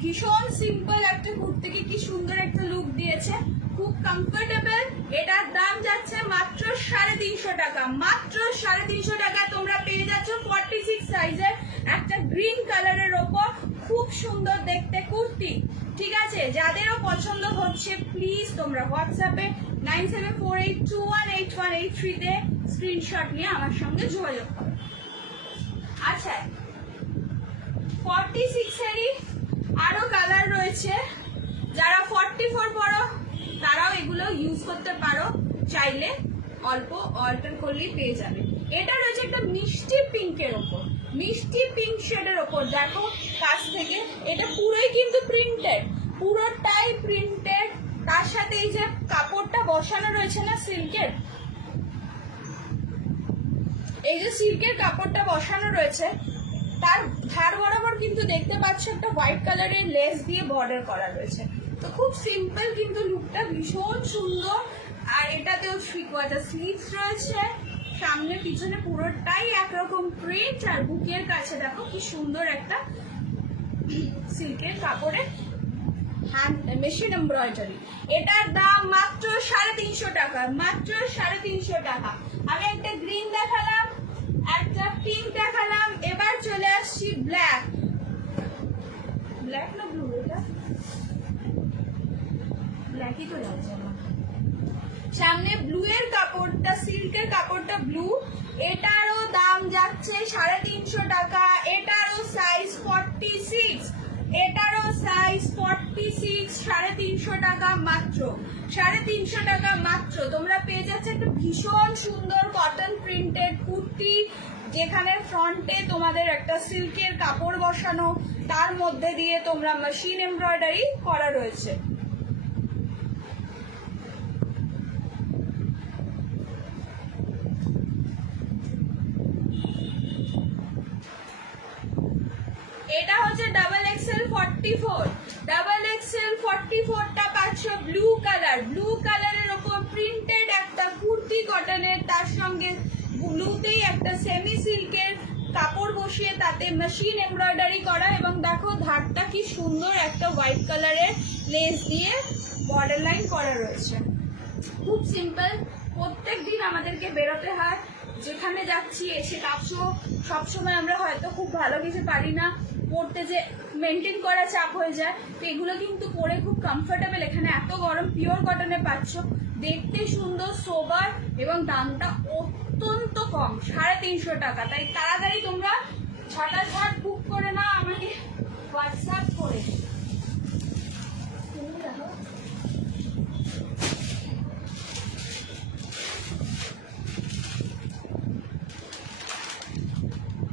ভীষণ সিম্পল একটা কুর্তিকে কি সুন্দর একটা লুক দিয়েছে, খুব কমফোর্টেবল। এটার দাম যাচ্ছে মাত্র 350 টাকা, মাত্র 350 টাকা। তোমরা পেয়ে যাচ্ছ 46 সাইজের একটা গ্রিন কালারের ওপর খুব সুন্দর দেখতে কুর্তি। ঠিক আছে, যাদেরও পছন্দ হচ্ছে প্লিজ তোমরা হোয়াটসঅ্যাপে 9748218183 তে স্ক্রিনশট নিয়ে আমার সঙ্গে যোগাযোগ করো। আচ্ছা 46 এরই আরো কালার রয়েছে, যারা 44 পরো তারাও এগুলো ইউজ করতে পারো, চাইলে অল্প অল্টার করলেই পেয়ে যাবে। এটা রয়েছে একটা মিষ্টি পিঙ্কের ওপর, মিষ্টি পিঙ্ক শেডের ওপর, দেখো কাছ থেকে, এটা পুরোই কিন্তু প্রিন্টেড, পুরোটাই প্রিন্টেড। তার সাথে এই যে কাপড়টা বসানো রয়েছে না সিল্কের, এই যে সিল্কের কাপড়টা বসানো রয়েছে, তার ধার বরাবর কিন্তু দেখতে পাচ্ছ একটা হোয়াইট কালারের লেস দিয়ে বর্ডার করা রয়েছে। তো খুব সিম্পল কিন্তু লুকটা ভীষণ সুন্দর। আর এটাতেও থ্রি কোয়ার্টার স্লিভস রয়েছে, সামনে পিছনে পুরোটাই একরকম প্রিন্ট। আর বুকের কাছে দেখো কি সুন্দর একটা সিল্কের কাপড়ে হ্যান্ড মেশিন এমব্রয়ডারি। এটার দাম মাত্র 350 টাকা, মাত্র 350 টাকা। আমি একটা গ্রিন দেখালাম, একটা পিঙ্ক দেখালাম, এবার চলে আসছি ব্ল্যাক। ব্ল্যাক না ব্লু? এটা ব্ল্যাকই তো লাগছে আমার। সামনে ব্লু এর কাপড়টা, সিল্কের কাপড়টা ব্লু, এটারও দাম যাচ্ছে 350 টাকা। এটারও সাইজ 46, এটারও সাইজ 46, 350 টাকা মাত্র, 350 টাকা মাত্র। তোমরা পেয়ে যাচ্ছে একটা ভীষণ সুন্দর কটন প্রিন্টেড কুর্তি, যেখানে ফ্রন্টে তোমাদের একটা সিল্কের কাপড় বসানো, তার মধ্যে দিয়ে তোমরা মেশিন এমব্রয়ডারি করা রয়েছে। এটা হচ্ছে ডাবল এক্সেল 44, ডাবল এক্সেল 44টা পাচ্ছ ব্লু কালার, ব্লু কালারের ওপর প্রিন্টেড একটা কুর্তি কটনের, তার সঙ্গে ব্লুতেই একটা সেমি সিল্কের কাপড় বসিয়ে তাতে মেশিন এমব্রয়ডারি করা, এবং দেখো ধারটা কি সুন্দর একটা হোয়াইট কালারের লেস দিয়ে বর্ডার লাইন করা রয়েছে। খুব সিম্পল, প্রত্যেক দিন আমাদেরকে বেরোতে হয়, যেখানে যাচ্ছি এসে কাপড় সবসময় আমরা হয়তো খুব ভালো কিছু পারি না পরতে, যে মেনটেন করা চাপ হয়ে যায়। তো এগুলো কিন্তু পরে খুব কমফোর্টেবল, এখানে এত গরম পিওর কটনে পাচ্ছ, দেখতে সুন্দর সোবার, এবং দামটা অত্যন্ত কম, 350 টাকা। তাই তাড়াতাড়ি তোমরা ঝটাঝট বুক করে নাও, আমাকে হোয়াটসঅ্যাপ করে।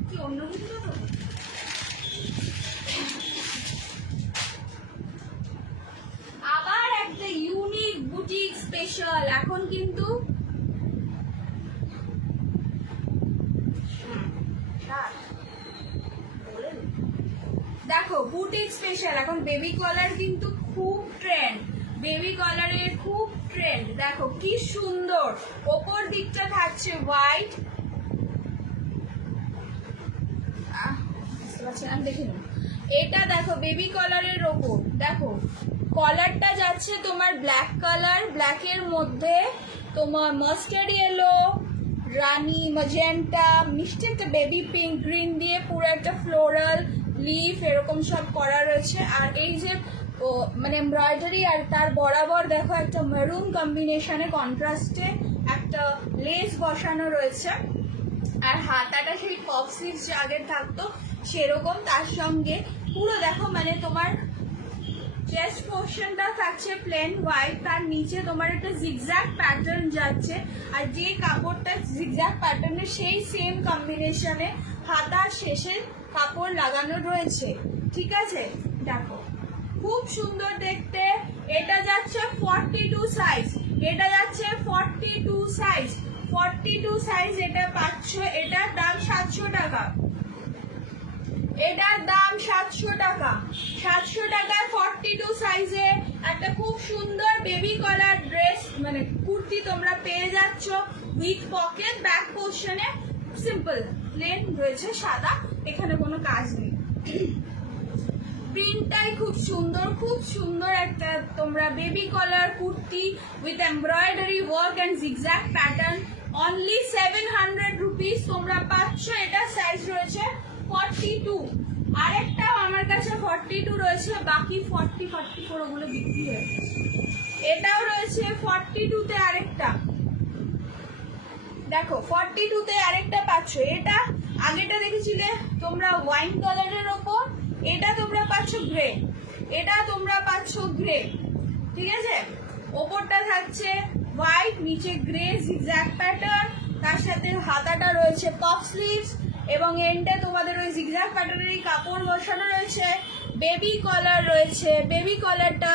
কি অন্য কিছু তো আবার একটা ইউনিক বুটিক স্পেশাল, এখন কিন্তু দেখো বুটিক স্পেশাল, এখন বেবি কলার কিন্তু খুব ট্রেন্ড, বেবি কলারের খুব ট্রেন্ড। দেখো কি সুন্দর, ওপর দিকটা থাকছে হোয়াইট, দেখে নিন, এটা দেখো বেবি কলারের ওপর, দেখো কলারটা যাচ্ছে তোমার ব্ল্যাক কালার, ব্ল্যাকের মধ্যে তোমার মাস্টার্ড ইয়েলো, রানি ম্যাজেন্টা, মিষ্টি একটা বেবি পিঙ্ক, গ্রিন দিয়ে পুরো একটা ফ্লোরাল লিফ এরকম সব করা রয়েছে। আর এই যে মানে এমব্রয়ডারি, আর তার বরাবর দেখো একটা মেরুন কম্বিনেশনে কন্ট্রাস্টে একটা লেস বসানো রয়েছে। আর হাতাটা সেই পপ স্লিভস যে আগের থাকতো সেরকম, তার সঙ্গে পুরো দেখো মানে তোমার চেস্ট পোর্শনটা থাকছে প্লেন হোয়াইট, তার নিচে তোমার একটা জিগজ্যাগ প্যাটার্ন যাচ্ছে, আর যে কাপড়টা জিগজ্যাগ প্যাটার্নের সেই সেম কম্বিনেশনে হাতার শেষে কাপড় লাগানো রয়েছে। ঠিক আছে, দেখো খুব সুন্দর দেখতে। এটা যাচ্ছে 42 সাইজ, এটা যাচ্ছে 42 সাইজ, 42 সাইজ এটা পাচ্ছ। এটার দাম 700 টাকা, এটার দাম 700 টাকা, 700 টাকায় 42 সাইজে একটা খুব সুন্দর বেবি কলার ড্রেস মানে কুর্তি তোমরা পেয়ে যাচ্ছ, উইথ পকেট, ব্যাক পোর্শনে সিম্পল প্লেন রয়েছে সাদা, এখানে কোনো কাজ নেই। প্রিন্টটাই খুব সুন্দর, খুব সুন্দর একটা তোমরা baby collar kurti with embroidery work and zigzag pattern, only 700 rupees তোমরা পাচ্ছ। এটা সাইজ রয়েছে 42, আরেকটাও আমার কাছে 42 রয়েছে, বাকি 40, 44 ওগুলো বিক্রি হয়েছে। এটাও রয়েছে 42 তে আরেকটা, দেখো 42 তে আরেকটা পাচ্ছ। এটা আগেটা দেখেছিলে তোমরা ওয়াইন কালারের ওপর, এটা তোমরা পাচ্ছ গ্রে, এটা তোমরা পাচ্ছ গ্রে, ঠিক আছে। ওপরটা থাকছে হোয়াইট, নিচে গ্রে জিগজ্যাগ প্যাটার্ন, তার সাথে হাতাটা রয়েছে পাফ স্লিভস এবং এন্ডে তোমাদের ওই জিগজ্যাগ প্যাটার্নের কাপড় বসানো রয়েছে। বেবি কলার রয়েছে, বেবি কলারটা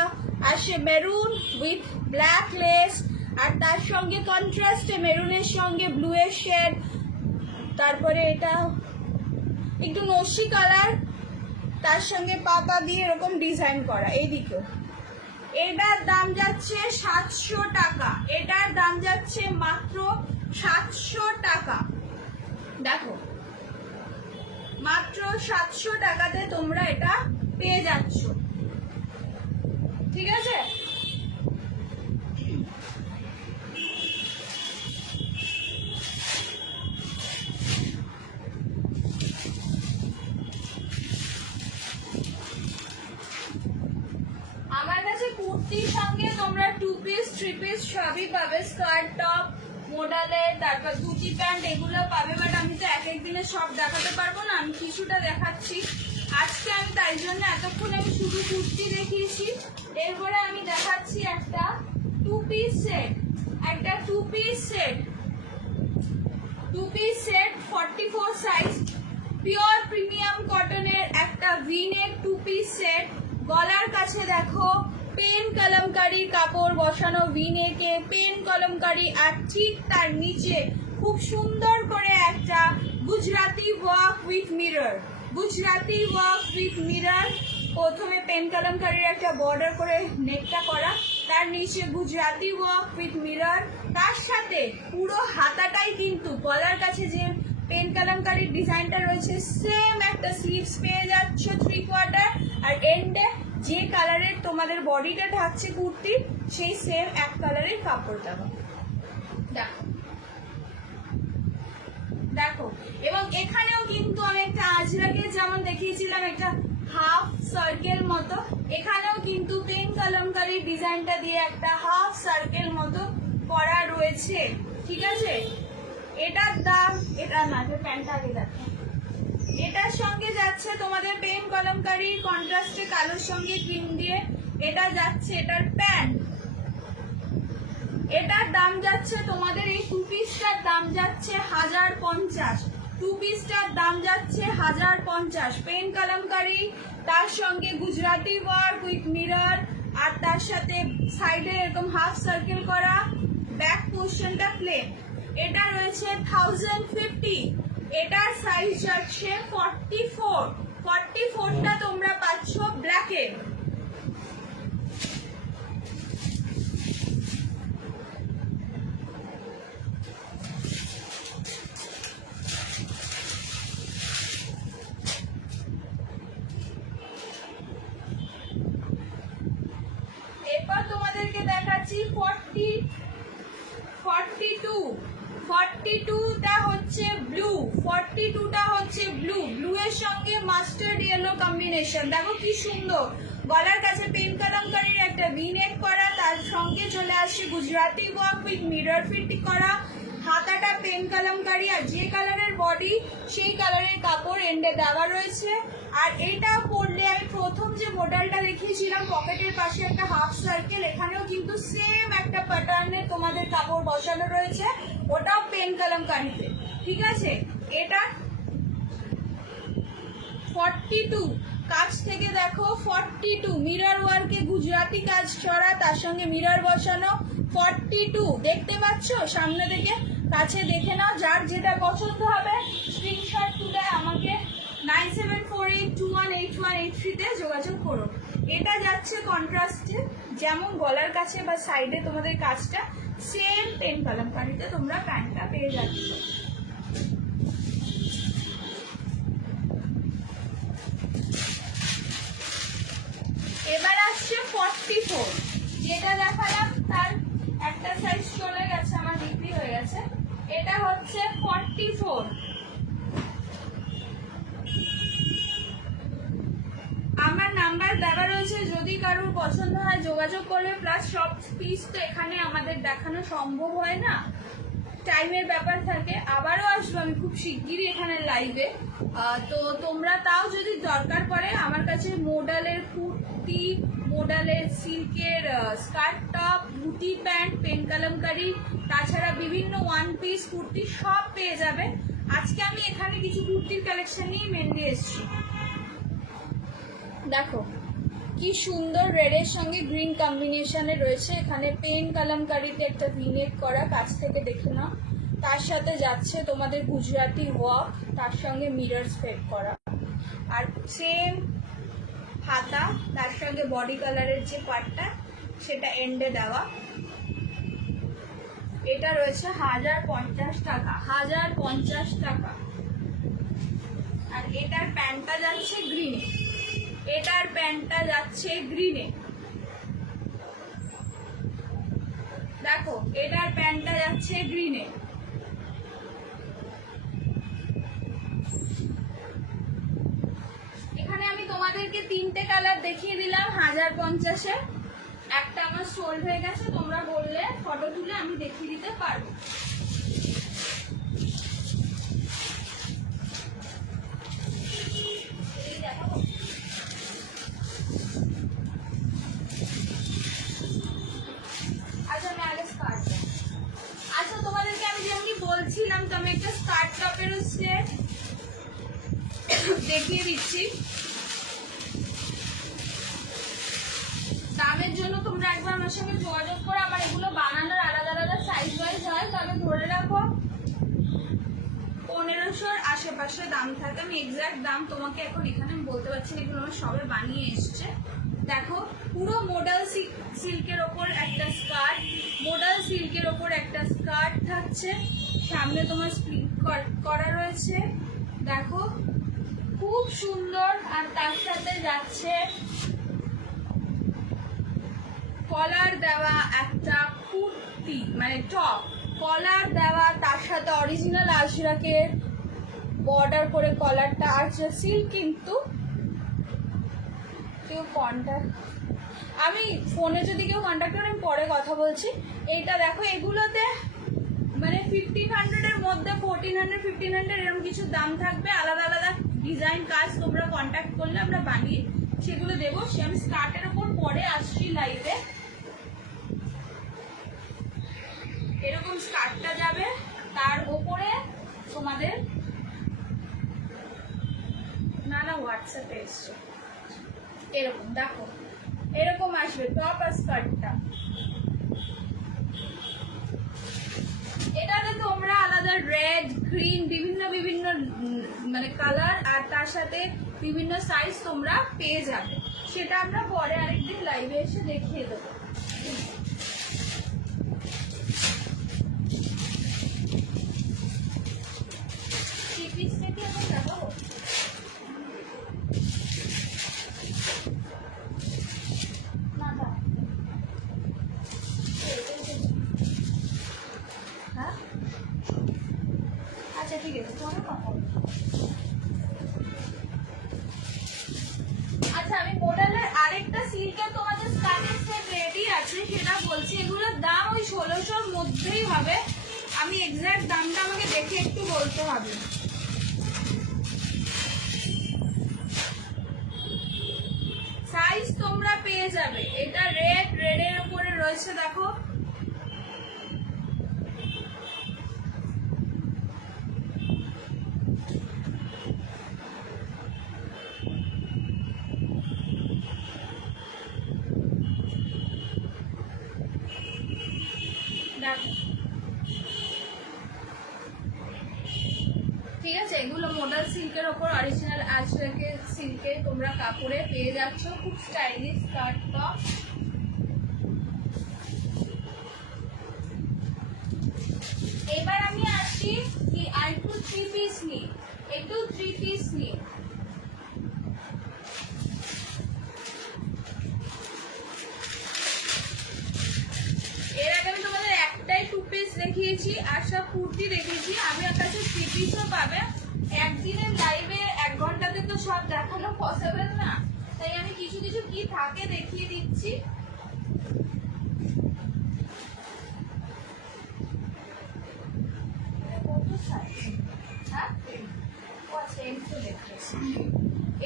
আসে মেরুন উইথ ব্ল্যাক লেস, আর তার সঙ্গে কন্ট্রাস্টে মেরুনের সঙ্গে ব্লু এর শেড, তারপরে এটা একটু নস্যি কালার, তার সঙ্গে পাতা দিয়ে এরকম ডিজাইন করা এইদিকেও। এটার দাম যাচ্ছে 700 টাকা, এটার দাম যাচ্ছে মাত্র 700 টাকা। দেখো মাত্র 700 টাকাতে তোমরা এটা পেয়ে যাচ্ছ, ঠিক আছে। আমার কাছে কুর্তির সঙ্গে তোমরা 2 পিস 3 পিস সবই পাবে, স্কার্ট টপ মডেলে, তারপর ধুতি প্যান্ট এগুলো পাবে, বাট আমি তো এক এক দিনে সব দেখাতে পারবো না, আমি কিছুটা দেখাচ্ছি আজকে। আমি তাই জন্য এতক্ষণ আমি শুধু কুর্তি দেখিয়েছি, এরপরে আমি দেখাচ্ছি একটা 2 পিস সেট, একটা 2 piece set, 2 piece set 44 size, pure premium কটনের একটা ভি-নেক 2 পিস সেট। গলার কাছে দেখো পেন কলমকারি কাপড় বসানো, ভি-নেকে পেন কলমকারি, আর ঠিক তার নিচে খুব সুন্দর করে একটা Gujarati work with mirror, Gujarati work with mirror. প্রথমে পেন কলমকারির একটা বর্ডার করে নেকটা করা, তার নিচে গুজরাটি ওয়ার্ক উইথ মিরর, তার সাথে পুরো হাতাটাই কিন্তু গলার কাছে যে পেন কলমকারির ডিজাইনটা রয়েছে সেম একটা স্লিভস পেয়ে যাচ্ছে 3/4, আর এন্ডে যে কালারের তোমাদের বডিটা ঢাকছে কুর্তির সেই সেম এক কালারের কাপড় দেওয়া। দেখো দেখো, এবং এখানেও কিন্তু আমি একটা আজরাকে যেমন দেখিয়েছিলাম একটা হাফ সার্কেল মতো, এখানেও কিন্তু পেন কলমকারি ডিজাইনটা দিয়ে একটা হাফ সার্কেল মতো করা রয়েছে, ঠিক আছে। এটার দাম, এটা না, প্যান্টটা আগে দেখো, এটার সঙ্গে যাচ্ছে তোমাদের পেন কলমকারি কন্ট্রাস্টে কালোর সঙ্গে ক্রিম দিয়ে, এটা যাচ্ছে এটার প্যান্ট, এটার দাম যাচ্ছে তোমাদের এই 2 পিসটার দাম যাচ্ছে 1050, 2 পিসটার দাম যাচ্ছে 1050। পেন কলমকারি, তার সঙ্গে গুজরাটি ওয়ার্ক উইথ মিরর, আর তার সাথে সাইডে এরকম হাফ সার্কেল করা, ব্যাক পোর্শনটা প্লেন। এটা রয়েছে 1050, এটার সাইজ যাচ্ছে 44, 44টা তোমরা পাচ্ছ ব্ল্যাকে। এরপর তোমাদেরকে দেখাচ্ছি 42টা হচ্ছে ব্লু, 42টা হচ্ছে ব্লু, ব্লু এর সঙ্গে মাস্টার্ড ইয়েলো কম্বিনেশন। দেখো কি সুন্দর, গলার কাছে পেন কলমকারির একটা ভি-নেক করা, তার সঙ্গে চলে আসছে Gujarati work with mirror fit করা, হাতাটা পেন কলমকারি, আর যে কালারের বডি সেই কালারের কাপড় এন্ডে দেওয়া রয়েছে। আর এটা পরলে আমি প্রথম যে মডেলটা দেখিয়েছিলাম পকেটের পাশে একটা হাফ সার্কেল, এখানেও কিন্তু সেম একটা প্যাটার্নের তোমাদের কাপড় বসানো রয়েছে, ওটাও পেন কলমকারিতে, ঠিক আছে। এটা 42, কাছ থেকে দেখো 42, মিরর ওয়ার্কে গুজরাটি কাজ করা, তার সঙ্গে মিরর বসানো, 42 দেখতে পাচ্ছ, সামনে থেকে কাছে দেখে নাও, যার যেটা পছন্দ হবে স্ক্রিনশট তুলে আমাকে 9748218183 যোগাযোগ করো। এটা যাচ্ছে কন্ট্রাস্টে, যেমন গলার কাছে বা সাইডে তোমাদের কাজটা সেম পেন কলমকারিতে তোমরা প্যান্টটা পেয়ে যাচ্ছ। এবার আসছে 44, যেটা দেখালাম তার একটা সাইজ চলে গেছে, আমার বিক্রি হয়ে গেছে। এটা হচ্ছে 44, আমার নাম্বার দেওয়া রয়েছে, যদি কারোর পছন্দ হয় যোগাযোগ করবে। প্লাস সব পিস তো এখানে আমাদের দেখানো সম্ভব হয় না, টাইমের ব্যাপার থাকে। আবারও আসবো আমি খুব শিগগিরই এখানে লাইভে। তো তোমরা তাও যদি দরকার পড়ে আমার কাছে মোডালের কুর্তি, মোডালের সিল্কের skirt top, dhoti pant, pen Kalamkari, তাছাড়া বিভিন্ন ওয়ান পিস কুর্তি সব পেয়ে যাবে। আজকে আমি এখানে কিছু কুর্তির কালেকশন নিয়ে মেনলি এসেছি। দেখো কি সুন্দর রেডের সঙ্গে গ্রিন কম্বিনেশনে রয়েছে। এখানে পেন কালামকারিতে একটা ভিনেক করা, কাছ থেকে দেখে নাও। তার সাথে যাচ্ছে তোমাদের গুজরাটি ওয়ার্ক, তার সঙ্গে মিরর সেট করা, আর সেম হাতা, তার সঙ্গে বডি কালারের যে পার্টটা সেটা এন্ডে দেওয়া। এটা রয়েছে 1050 টাকা, 1050 টাকা। আর এটার প্যান্টটা যাচ্ছে গ্রিনে, এটার প্যান্টটা যাচ্ছে গ্রিনে। দেখো এটার প্যান্টটা যাচ্ছে গ্রিনে। এখানে আমি তোমাদেরকে 3টে কালার দেখিয়ে দিলাম 1050-এ। একটা আমার সোল্ড হয়ে গেছে, তোমরা বললে ফটো তুলে আমি দেখিয়ে দিতে পারবো। আচ্ছা তোমাদেরকে আমি যেমনি বলছিলাম, তো আমি একটা স্কার্ট টপের হচ্ছে দেখিয়ে দিচ্ছি। দামের জন্য তোমরা একবার আমার সঙ্গে যোগাযোগ করো। আমার এগুলো বানানোর আলাদা আলাদা সাইজ ওয়াইজ হয়, তবে ধরে রাখো 1500-র আশেপাশে দাম থাকে। আমি এক্সাক্ট দাম তোমাকে এখন এখানে বলতে পারছি না, এগুলো আমার সবে বানিয়ে এসছে। দেখো পুরো মোডাল সিল্কের ওপর একটা স্কার্ট, মোডাল সিল্কের ওপর একটা স্কার্ট থাকছে, সামনে তোমার স্প্লিট করা রয়েছে। দেখো খুব সুন্দর। আর তার সাথে যাচ্ছে কলার দেওয়া একটা কুর্তি, মানে টপ, কলার দেওয়া, তার সাথে অরিজিনাল আজরাকের বর্ডার করে কলারটা। আর সিল্ক কিন্তু কেউ কন্ট্যাক্ট, আমি ফোনে যদি কেউ কন্ট্যাক্ট করে আমি পরে কথা বলছি। এইটা দেখো, এগুলোতে মানে 1500-এর মধ্যে 1400, 1500 এরকম কিছু দাম থাকবে। আলাদা আলাদা ডিজাইন কাজ, তোমরা কন্ট্যাক্ট করলে আমরা বানিয়ে সেগুলো দেবো। সে আমি স্কার্টের ওপর পরে আসছি লাইভে। এরকম স্কার্টটা যাবে, তার ওপরে তোমাদের না হোয়াটসঅ্যাপে এসছে এরকম, দেখো এরকম আসবে টপ আর স্কার্টটা। এটাতে তোমরা আলাদা রেড, গ্রিন, বিভিন্ন বিভিন্ন মানে কালার আর তার সাথে বিভিন্ন সাইজ তোমরা পেয়ে যাবে। সেটা আমরা পরে আরেকদিন লাইভে এসে দেখিয়ে দেবো। আচ্ছা ঠিক আছে, আচ্ছা আমি মোডালের আরেকটা সিল্কের তোমাদের স্কার্টের সেট রেডি আছে, সেটা বলছি। এগুলোর দাম ওই 1600-র মধ্যেই হবে। আমি এক্সাক্ট দামটা আমাকে দেখে একটু বলতে হবে। সাইজ তোমরা পেয়ে যাবে। এটা রেডের উপরে রয়েছে, দেখো ঠিক আছে। এগুলো মোডাল সিল্কের ওপর অরিজিনাল আজরাকের সিল্কে তোমরা কাপড়ে পেয়ে যাচ্ছ, খুব স্টাইলিশ স্কার্ট টপ। এবার আমি আসি কি আরেকটু 3 পিস নিয়ে, একটু 3 পিস নিয়ে। এর আগে আমি তোমাদের একটাই 2 পিস দেখিয়েছি আর সব কুর্তি দেখিয়েছি। আমি আমার কাছে 3 পিসও পাবে। একদিনের লাইভে 1 ঘন্টাতে তো সব দেখানো পসিবল না, তাই আমি কিছু কিছু কি থাকে দেখিয়ে দিচ্ছি।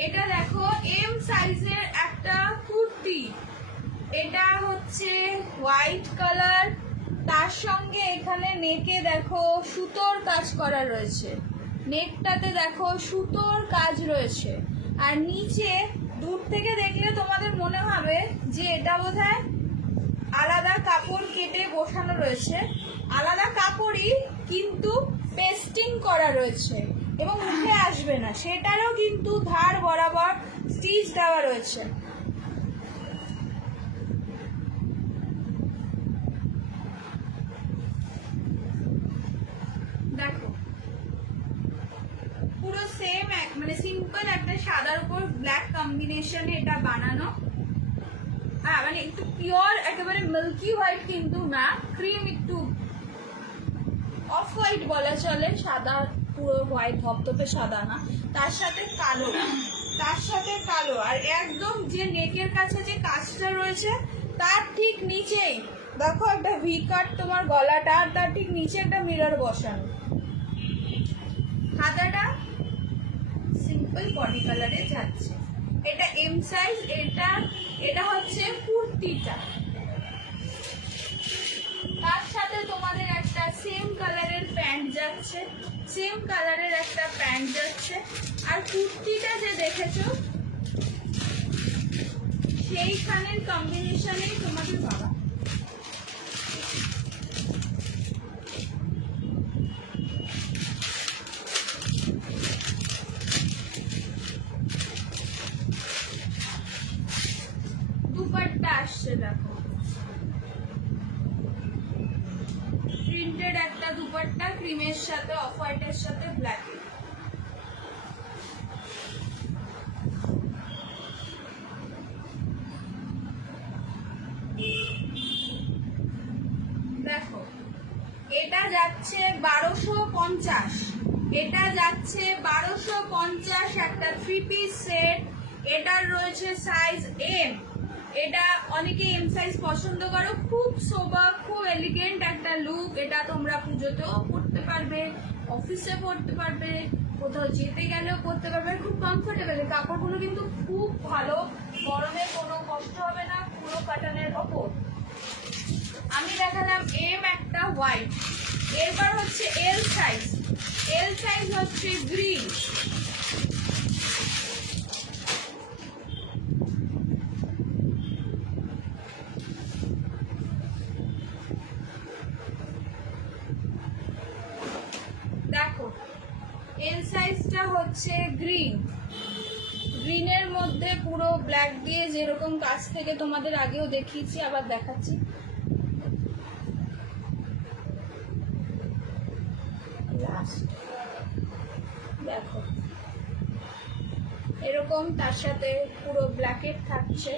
এটা দেখো এম সাইজের একটা কুর্তি, এটা হচ্ছে হোয়াইট কালার, তার সঙ্গে এখানে নেকে দেখো সুতোর কাজ করা রয়েছে, নেকটাতে দেখো সুতোর কাজ রয়েছে। আর নিচে দূর থেকে দেখলে তোমাদের মনে হবে যে এটা বোধহয় আলাদা কাপড় কেটে বসানো রয়েছে, আলাদা কাপড়ই কিন্তু পেস্টিং করা রয়েছে এবং উঠে আসবে না, সেটারও কিন্তু ধার বরাবর স্টিচ দেওয়া রয়েছে। দেখো পুরো সেম মানে সিম্পল একটা সাদার উপর ব্ল্যাক কম্বিনেশনে এটা বানানো। হ্যাঁ মানে একটু পিওর একেবারে মিল্কি হোয়াইট কিন্তু না, ক্রিম একটু অফ হোয়াইট বলা চলে, সাদা পুরো হোয়াইট ধপধপে সাদা না, তার সাথে কালো, তার সাথে কালো। আর একদম যে নেকের কাছে যে কাজটা রয়েছে তার ঠিক নিচেই দেখো একটা ভি কাট তোমার গলাটা, আর তার ঠিক নিচে একটা মিরর বসানো। হাতাটা সিম্পল বডি কালারে যাচ্ছে, এটা এম সাইজ। এটা হচ্ছে কুর্তিটা, তার সাথে তোমাদের একটা সেম কালারের প্যান্ট যাচ্ছে, সেম কালারের একটা প্যান্ট যাচ্ছে। আর কুর্তিটা যে দেখেছো সেইখানের কম্বিনেশনেই তোমাদের পাবা। দুপাট্টা আসছে দেখো, প্রিন্টেড একটা দুপাট্টা, ক্রিমের সাথে অফ হোয়াইটের সাথে ব্ল্যাক। দেখো এটা যাচ্ছে 1250, এটা যাচ্ছে 1250 একটা 3 পিস সেট। এটার রয়েছে সাইজ এম, এটা অনেকে এম সাইজ পছন্দ করো, খুব সোবার, খুব এলিগেন্ট একটা লুক। এটা তোমরা পুজোতেও পরতে পারবে, অফিসে পরতে পারবে, কোথাও যেতে গেলেও পরতে পারবে, খুব কমফোর্টেবল। কাপড়গুলো কিন্তু খুব ভালো, গরমে কোনো কষ্ট হবে না, পুরো কটনের ওপর। আমি দেখালাম এম একটা হোয়াইট, এরপর হচ্ছে এল সাইজ। এল সাইজ হচ্ছে গ্রিন, দেখো এল সাইজটা হচ্ছে গ্রিন, গ্রিনের মধ্যে পুরো ব্ল্যাক দিয়ে যেরকম কাছ থেকে তোমাদের আগেও দেখিয়েছি, আবার দেখাচ্ছি। দেখো এরকম তার সাথে পুরো ব্ল্যাকেট থাকছে,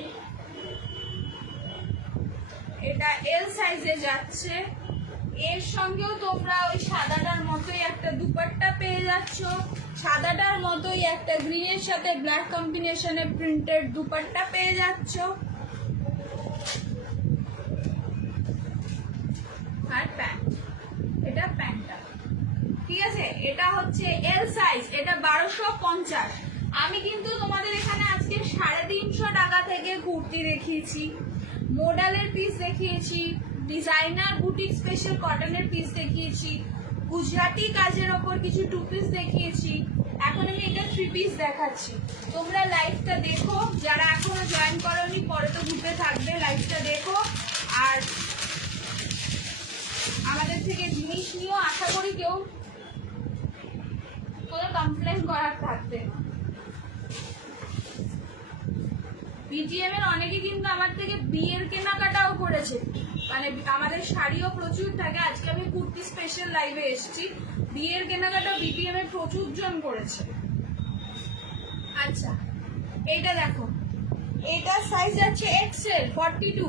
এটা এল সাইজে যাচ্ছে। এর সঙ্গেও তোমরা ওই সাদাটার মতোই একটা দুপাট্টা পেয়ে যাচ্ছ, সাদাটার মতোই একটা গ্রিনের সাথে ব্ল্যাক কম্বিনেশনে প্রিন্টেড দুপাট্টা পেয়ে যাচ্ছ। আর প্যান্ট, এটা প্যান্টটা, ঠিক আছে। এটা হচ্ছে এল সাইজ, এটা 1250। আমি কিন্তু তোমাদের এখানে আজকে 350 টাকা থেকে কুর্তি দেখিয়েছি, মডেলের পিস দেখিয়েছি, ডিজাইনার বুটিক স্পেশাল কটনের পিস দেখিয়েছি, গুজরাটি কাজের ওপর কিছু 2 পিস দেখিয়েছি। এখন আমি এটা 3 পিস দেখাচ্ছি। তোমরা লাইভটা দেখো, যারা এখনো জয়েন করোনি, পরে তো গ্রুপে থাকবে, লাইভটা দেখো। আর আমাদের থেকে জিনিস নিয়েও আশা করি কেউ কোনো কমপ্লেন করার থাকবে না। বিজিএম এর অনেকে কিন্তু আমার থেকে বিয়ের কেনাকাটাও করেছে, মানে আমাদের শাড়িও প্রচুর থাকে। আজকে আমি কুর্তি স্পেশাল লাইভে এসেছি, বিয়ের কেনাকাটা বিজিএম এর প্রচুর জন করেছে। আচ্ছা এইটা দেখো, এটা সাইজ আছে এক্সেল 42,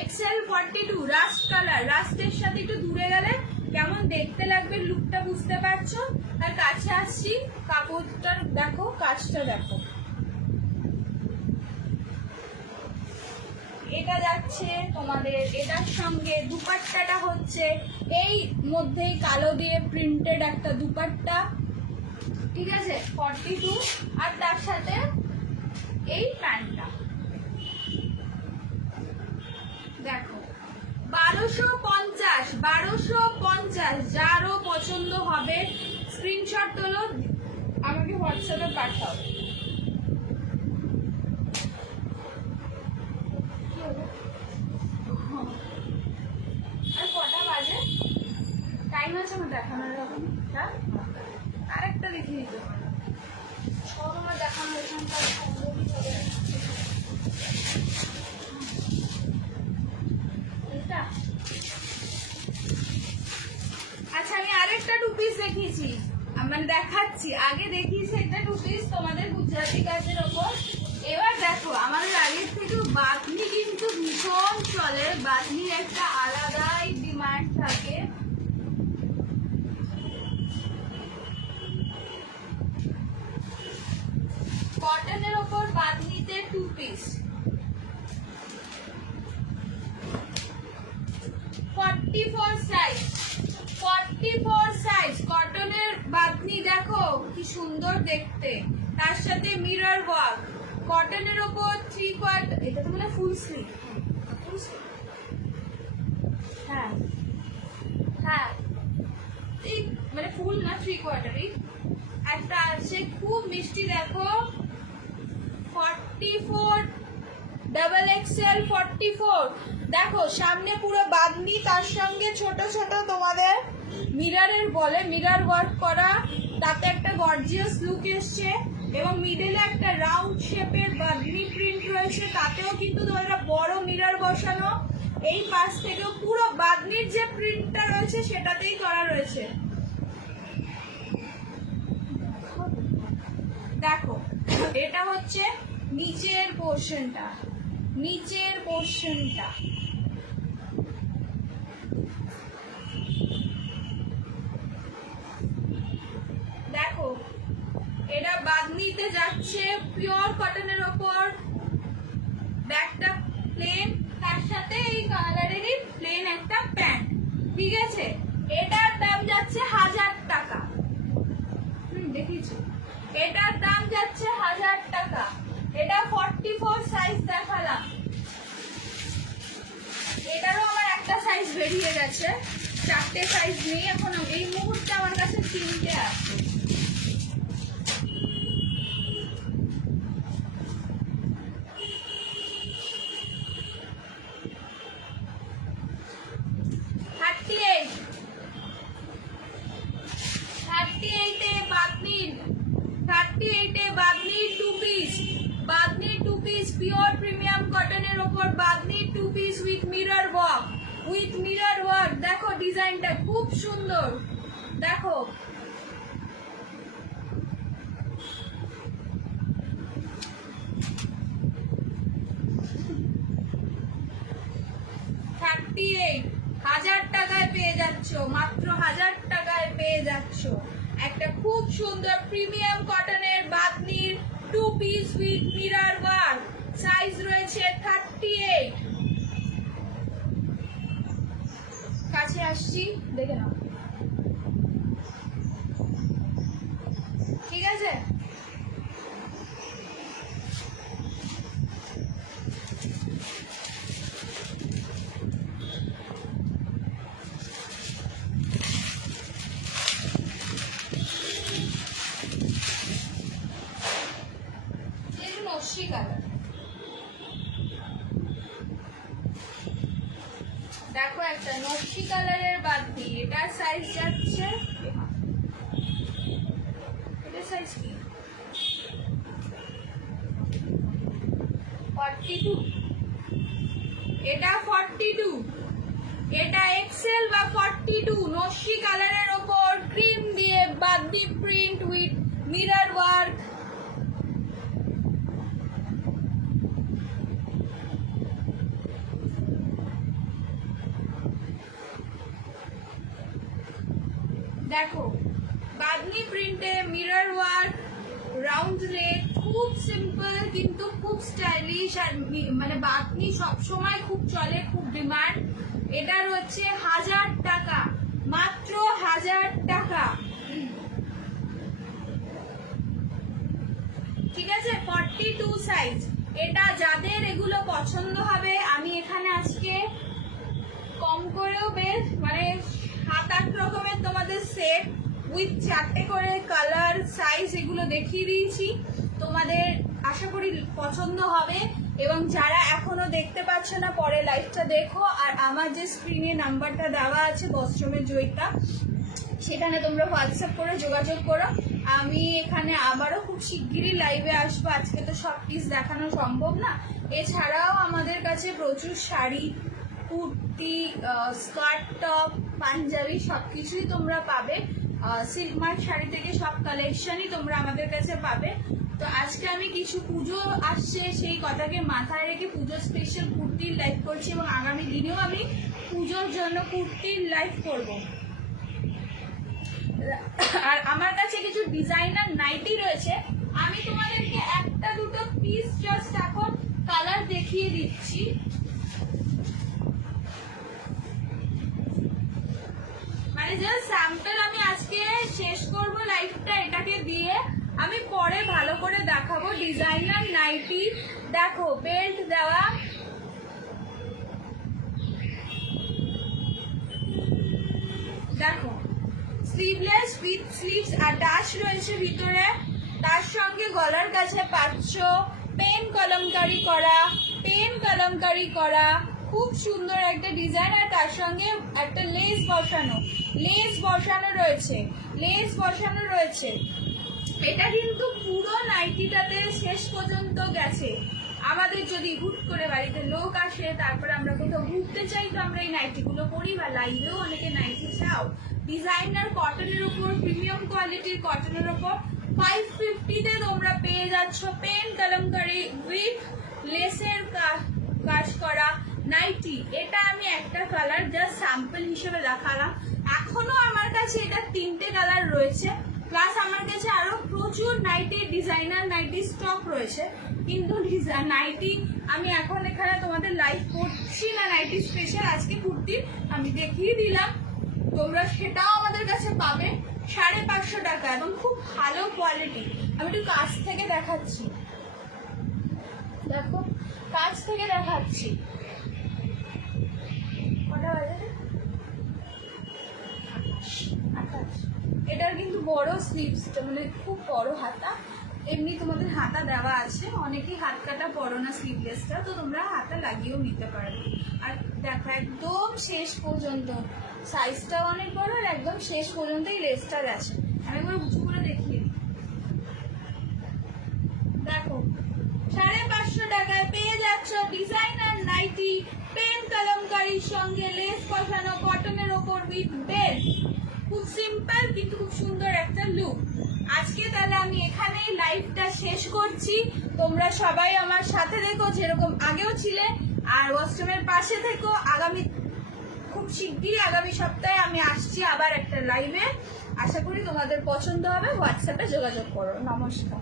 এক্সেল 42, রাস্ট কালার। রাস্টের সাথে একটু দূরে গেলে কেমন দেখতে লাগবে লুকটা বুঝতে পারছো। আর কাছে আসছি, কাপড়টার দেখো, কাজটা দেখো। এটা যাচ্ছে তোমাদের, এটার সঙ্গে দুপাট্টাটা হচ্ছে এই মধ্যেই কালো দিয়ে প্রিন্টেড একটা দুপাট্টা, ঠিক আছে 42 আর তার সাথে এই প্যান্টটা দেখো 1250 যারও পছন্দ হবে স্ক্রিনশট তোলো, আমাকে হোয়াটসঅ্যাপে পাঠাও। আর কটা বাজে? টাইম আছে আমার দেখানোর এখন? আরেকটা দেখিয়ে দিতে পারো, সব আমার দেখানো এখানকার সম্ভবই চলে এটা। আচ্ছা আমি আরেকটা টু পিস দেখিয়েছি, মানে দেখাচ্ছি, আগে দেখিয়েছি একটা টু পিস তোমাদের গুজরাটি কাজের ওপর। এবার দেখো আমাদের আগের থেকেও বাতনি কিন্তু ভীষণ চলে, বাতনির একটা আলাদাই ডিমান্ড থাকে। কটনের ওপর বাতনিতে টু পিস 44 সাইজ কটনের বাতনি, দেখো কি সুন্দর দেখতে, তার সাথে মিরর ওয়ার্ক, কটনের ওপর 3/4, এটা তো মানে ফুল স্লিভ, হ্যাঁ হ্যাঁ এই মানে ফুল না 3/4 একটা আছে, খুব মিষ্টি। দেখো 44 ডাবল এক্সেল 44, দেখো সামনে পুরো বাঁধনি, তার সঙ্গে ছোট ছোট তোমাদের মিররের বলে মিরর ওয়ার্ক করা, তাতে একটা গর্জিয়াস লুক এসছে, এবং মিডলে একটা রাউন্ড শেপের বাঁধনি প্রিন্ট রয়েছে, তাতেও কিন্তু তোমরা বড় মিরর বসানো, এই পাশ থেকেও পুরো বাঁধনির যে প্রিন্টটা রয়েছে সেটাতেই করা রয়েছে। দেখো এটা হচ্ছে নিচের পোর্শনটা, দেখো এটা বাঁধনিতে যাচ্ছে পিওর কটনের ওপর, ব্যাকটা প্লেন, তার সাথে এই কালারেরই প্লেন একটা প্যান্ট, ঠিক আছে। এটার দাম যাচ্ছে 1000 টাকা, দেখিয়েছি, এটার দাম যাচ্ছে 1000 টাকা। এটা 44 সাইজ দেখালাম, এটারও আমার একটা সাইজ বেরিয়ে গেছে, 4টে সাইজ নেই এখন, এই মুহূর্তে আমার কাছে 3টে আছে। পিওর প্রিমিয়াম কটনের ওপর bandhani two piece with mirror work, দেখো ডিজাইনটা খুব সুন্দর, দেখো হাজার টাকায় পেয়ে যাচ্ছ, মাত্র 1000 টাকায় পেয়ে যাচ্ছ একটা খুব সুন্দর প্রিমিয়াম কটনের বাঁধনির two piece with mirror work, size রয়েছে 38। কাছে আসছি, দেখে নাও, ঠিক আছে। নস্যি কালার, দেখো একটা নস্যি কালারের বাঁধনি, এটার সাইজ যাচ্ছে, এটার সাইজ কি 42, এটা 42, এটা এক্সেল বা 42, নস্যি কালারের ওপর ক্রিম দিয়ে bandhani print with mirror work, দেখো বাঁধনি প্রিন্টে মিরর ওয়ার্ক, রাউন্ড নেক, খুব সিম্পল কিন্তু খুব স্টাইলিশ, আর মানে বাঁধনি সবসময় খুব চলে, খুব ডিমান্ড। এটার হচ্ছে 1000 টাকা, মাত্র 1000 টাকা। ঠিক আছে, 42 সাইজ। এটা যাদের এগুলো পছন্দ হবে, আমি এখানে আজকে কম করেও বেশ মানে 7-8 রকমের তোমাদের সেট উইথ 4টে করে কালার সাইজ এগুলো দেখিয়ে দিয়েছি। তোমাদের আশা করি পছন্দ হবে, এবং যারা এখনো দেখতে পাচ্ছ না পরে লাইভটা দেখো। আর আমার যে স্ক্রিনে নাম্বারটা দেওয়া আছে বস্ত্রমের জয়িতা, সেখানে তোমরা হোয়াটসঅ্যাপ করে যোগাযোগ করো। আমি এখানে আবারও খুব শিগগিরই লাইভে আসবো, আজকে তো সব পিস দেখানো সম্ভব না। এছাড়াও আমাদের কাছে প্রচুর শাড়ি, কুর্তি, স্কার্ট, টপ, পাঞ্জাবি সব কিছুই তোমরা পাবে। সিল্ক মার্ক শাড়ি থেকে সব কালেকশনই তোমরা আমাদের কাছে পাবে। তো আজকে আমি কিছু পুজো আসছে সেই কথাকে মাথায় রেখে পুজো স্পেশাল কুর্তির লাইভ করছি, এবং আগামী দিনেও আমি পুজোর জন্য কুর্তির লাইভ করব। আর আমার কাছে কিছু ডিজাইনার নাইটি রয়েছে, আমি তোমাদেরকে একটা দুটো পিস জাস্ট এখন কালার দেখিয়ে দিচ্ছি। মানে জাস্ট স্যাম্পল আমি আজকে শেষ করব লাইভটা এটাকে দিয়ে, আমি পরে ভালো করে দেখাবো। ডিজাইনার নাইটি দেখো, বেল্ট দেওয়া, দেখো স্লিভলেস উইথ স্লিভস অ্যাটাচ রয়েছে ভিতরে। তার সঙ্গে গলার কাছে পাচ্ছ পেন কলমকারি করা খুব সুন্দর একটা ডিজাইন। আর তার সঙ্গে একটা লেস বসানো রয়েছে। এটা কিন্তু পুরো নাইটিটাতে শেষ পর্যন্ত গেছে। আমাদের যদি হুট করে বাড়িতে লোক আসে, তারপরে আমরা কোথাও ঘুরতে চাই, তো আমরা এই নাইটিগুলো পরি, বা লাইভেও অনেকে নাইটি চাও। ডিজাইনার কটনের উপর, প্রিমিয়াম কোয়ালিটির কটনের উপর 550-তে তোমরা পেয়ে যাচ্ছ পেন কলমকারি উইথ লেসের কাজ করা নাইটি। এটা আমি একটা কালার জাস্ট স্যাম্পল হিসেবে দেখালাম। এখনো আমার কাছে এটা 3টে কালার রয়েছে, প্লাস আমার কাছে আরো প্রচুর নাইটি, ডিজাইনার নাইটি স্টক রয়েছে। কিন্তু নাইটি আমি এখন এখানে তোমাদের লাইভ করছি না, নাইটি স্পেশাল আজকে কুর্তি আমি দেখিয়ে দিলাম। তোমরা সেটাও আমাদের কাছে পাবে 550 টাকা, এবং খুব ভালো কোয়ালিটি। আমি একটু কাছ থেকে দেখাচ্ছি, দেখো কাছ থেকে দেখাচ্ছি। কটা বাজে? 28। এটার কিন্তু বড় স্লিভস, মানে খুব বড় হাতা। এমনি তোমাদের হাতা দেওয়া আছে, অনেকেই হাত কাটা পরো না স্লিভলেসটা, তো তোমরা হাতা লাগিয়েও নিতে পারবে। আর দেখো একদম শেষ পর্যন্ত সাইজটাও অনেক বড়, আর একদম শেষ পর্যন্ত এই লেসটা গেছে। আমি একবার উঁচু করে দেখিয়ে দিই। দেখো 550 টাকায় পেয়ে যাচ্ছ ডিজাইনার নাইটি, পেন কলমকারির সঙ্গে লেস বসানো কটনের ওপর উইথ বেল্ট। খুব সিম্পল কিন্তু খুব সুন্দর একটা লুক। আজকে তাহলে আমি এখানেই লাইভটা শেষ করছি। তোমরা সবাই আমার সাথে দেখো, যেরকম আগেও ছিলে, আর ওয়াশরুমের পাশে থেকো। খুব শিগগিরই আগামী সপ্তাহে আমি আসছি আবার একটা লাইভে। আশা করি তোমাদের পছন্দ হবে। হোয়াটসঅ্যাপে যোগাযোগ করো। নমস্কার।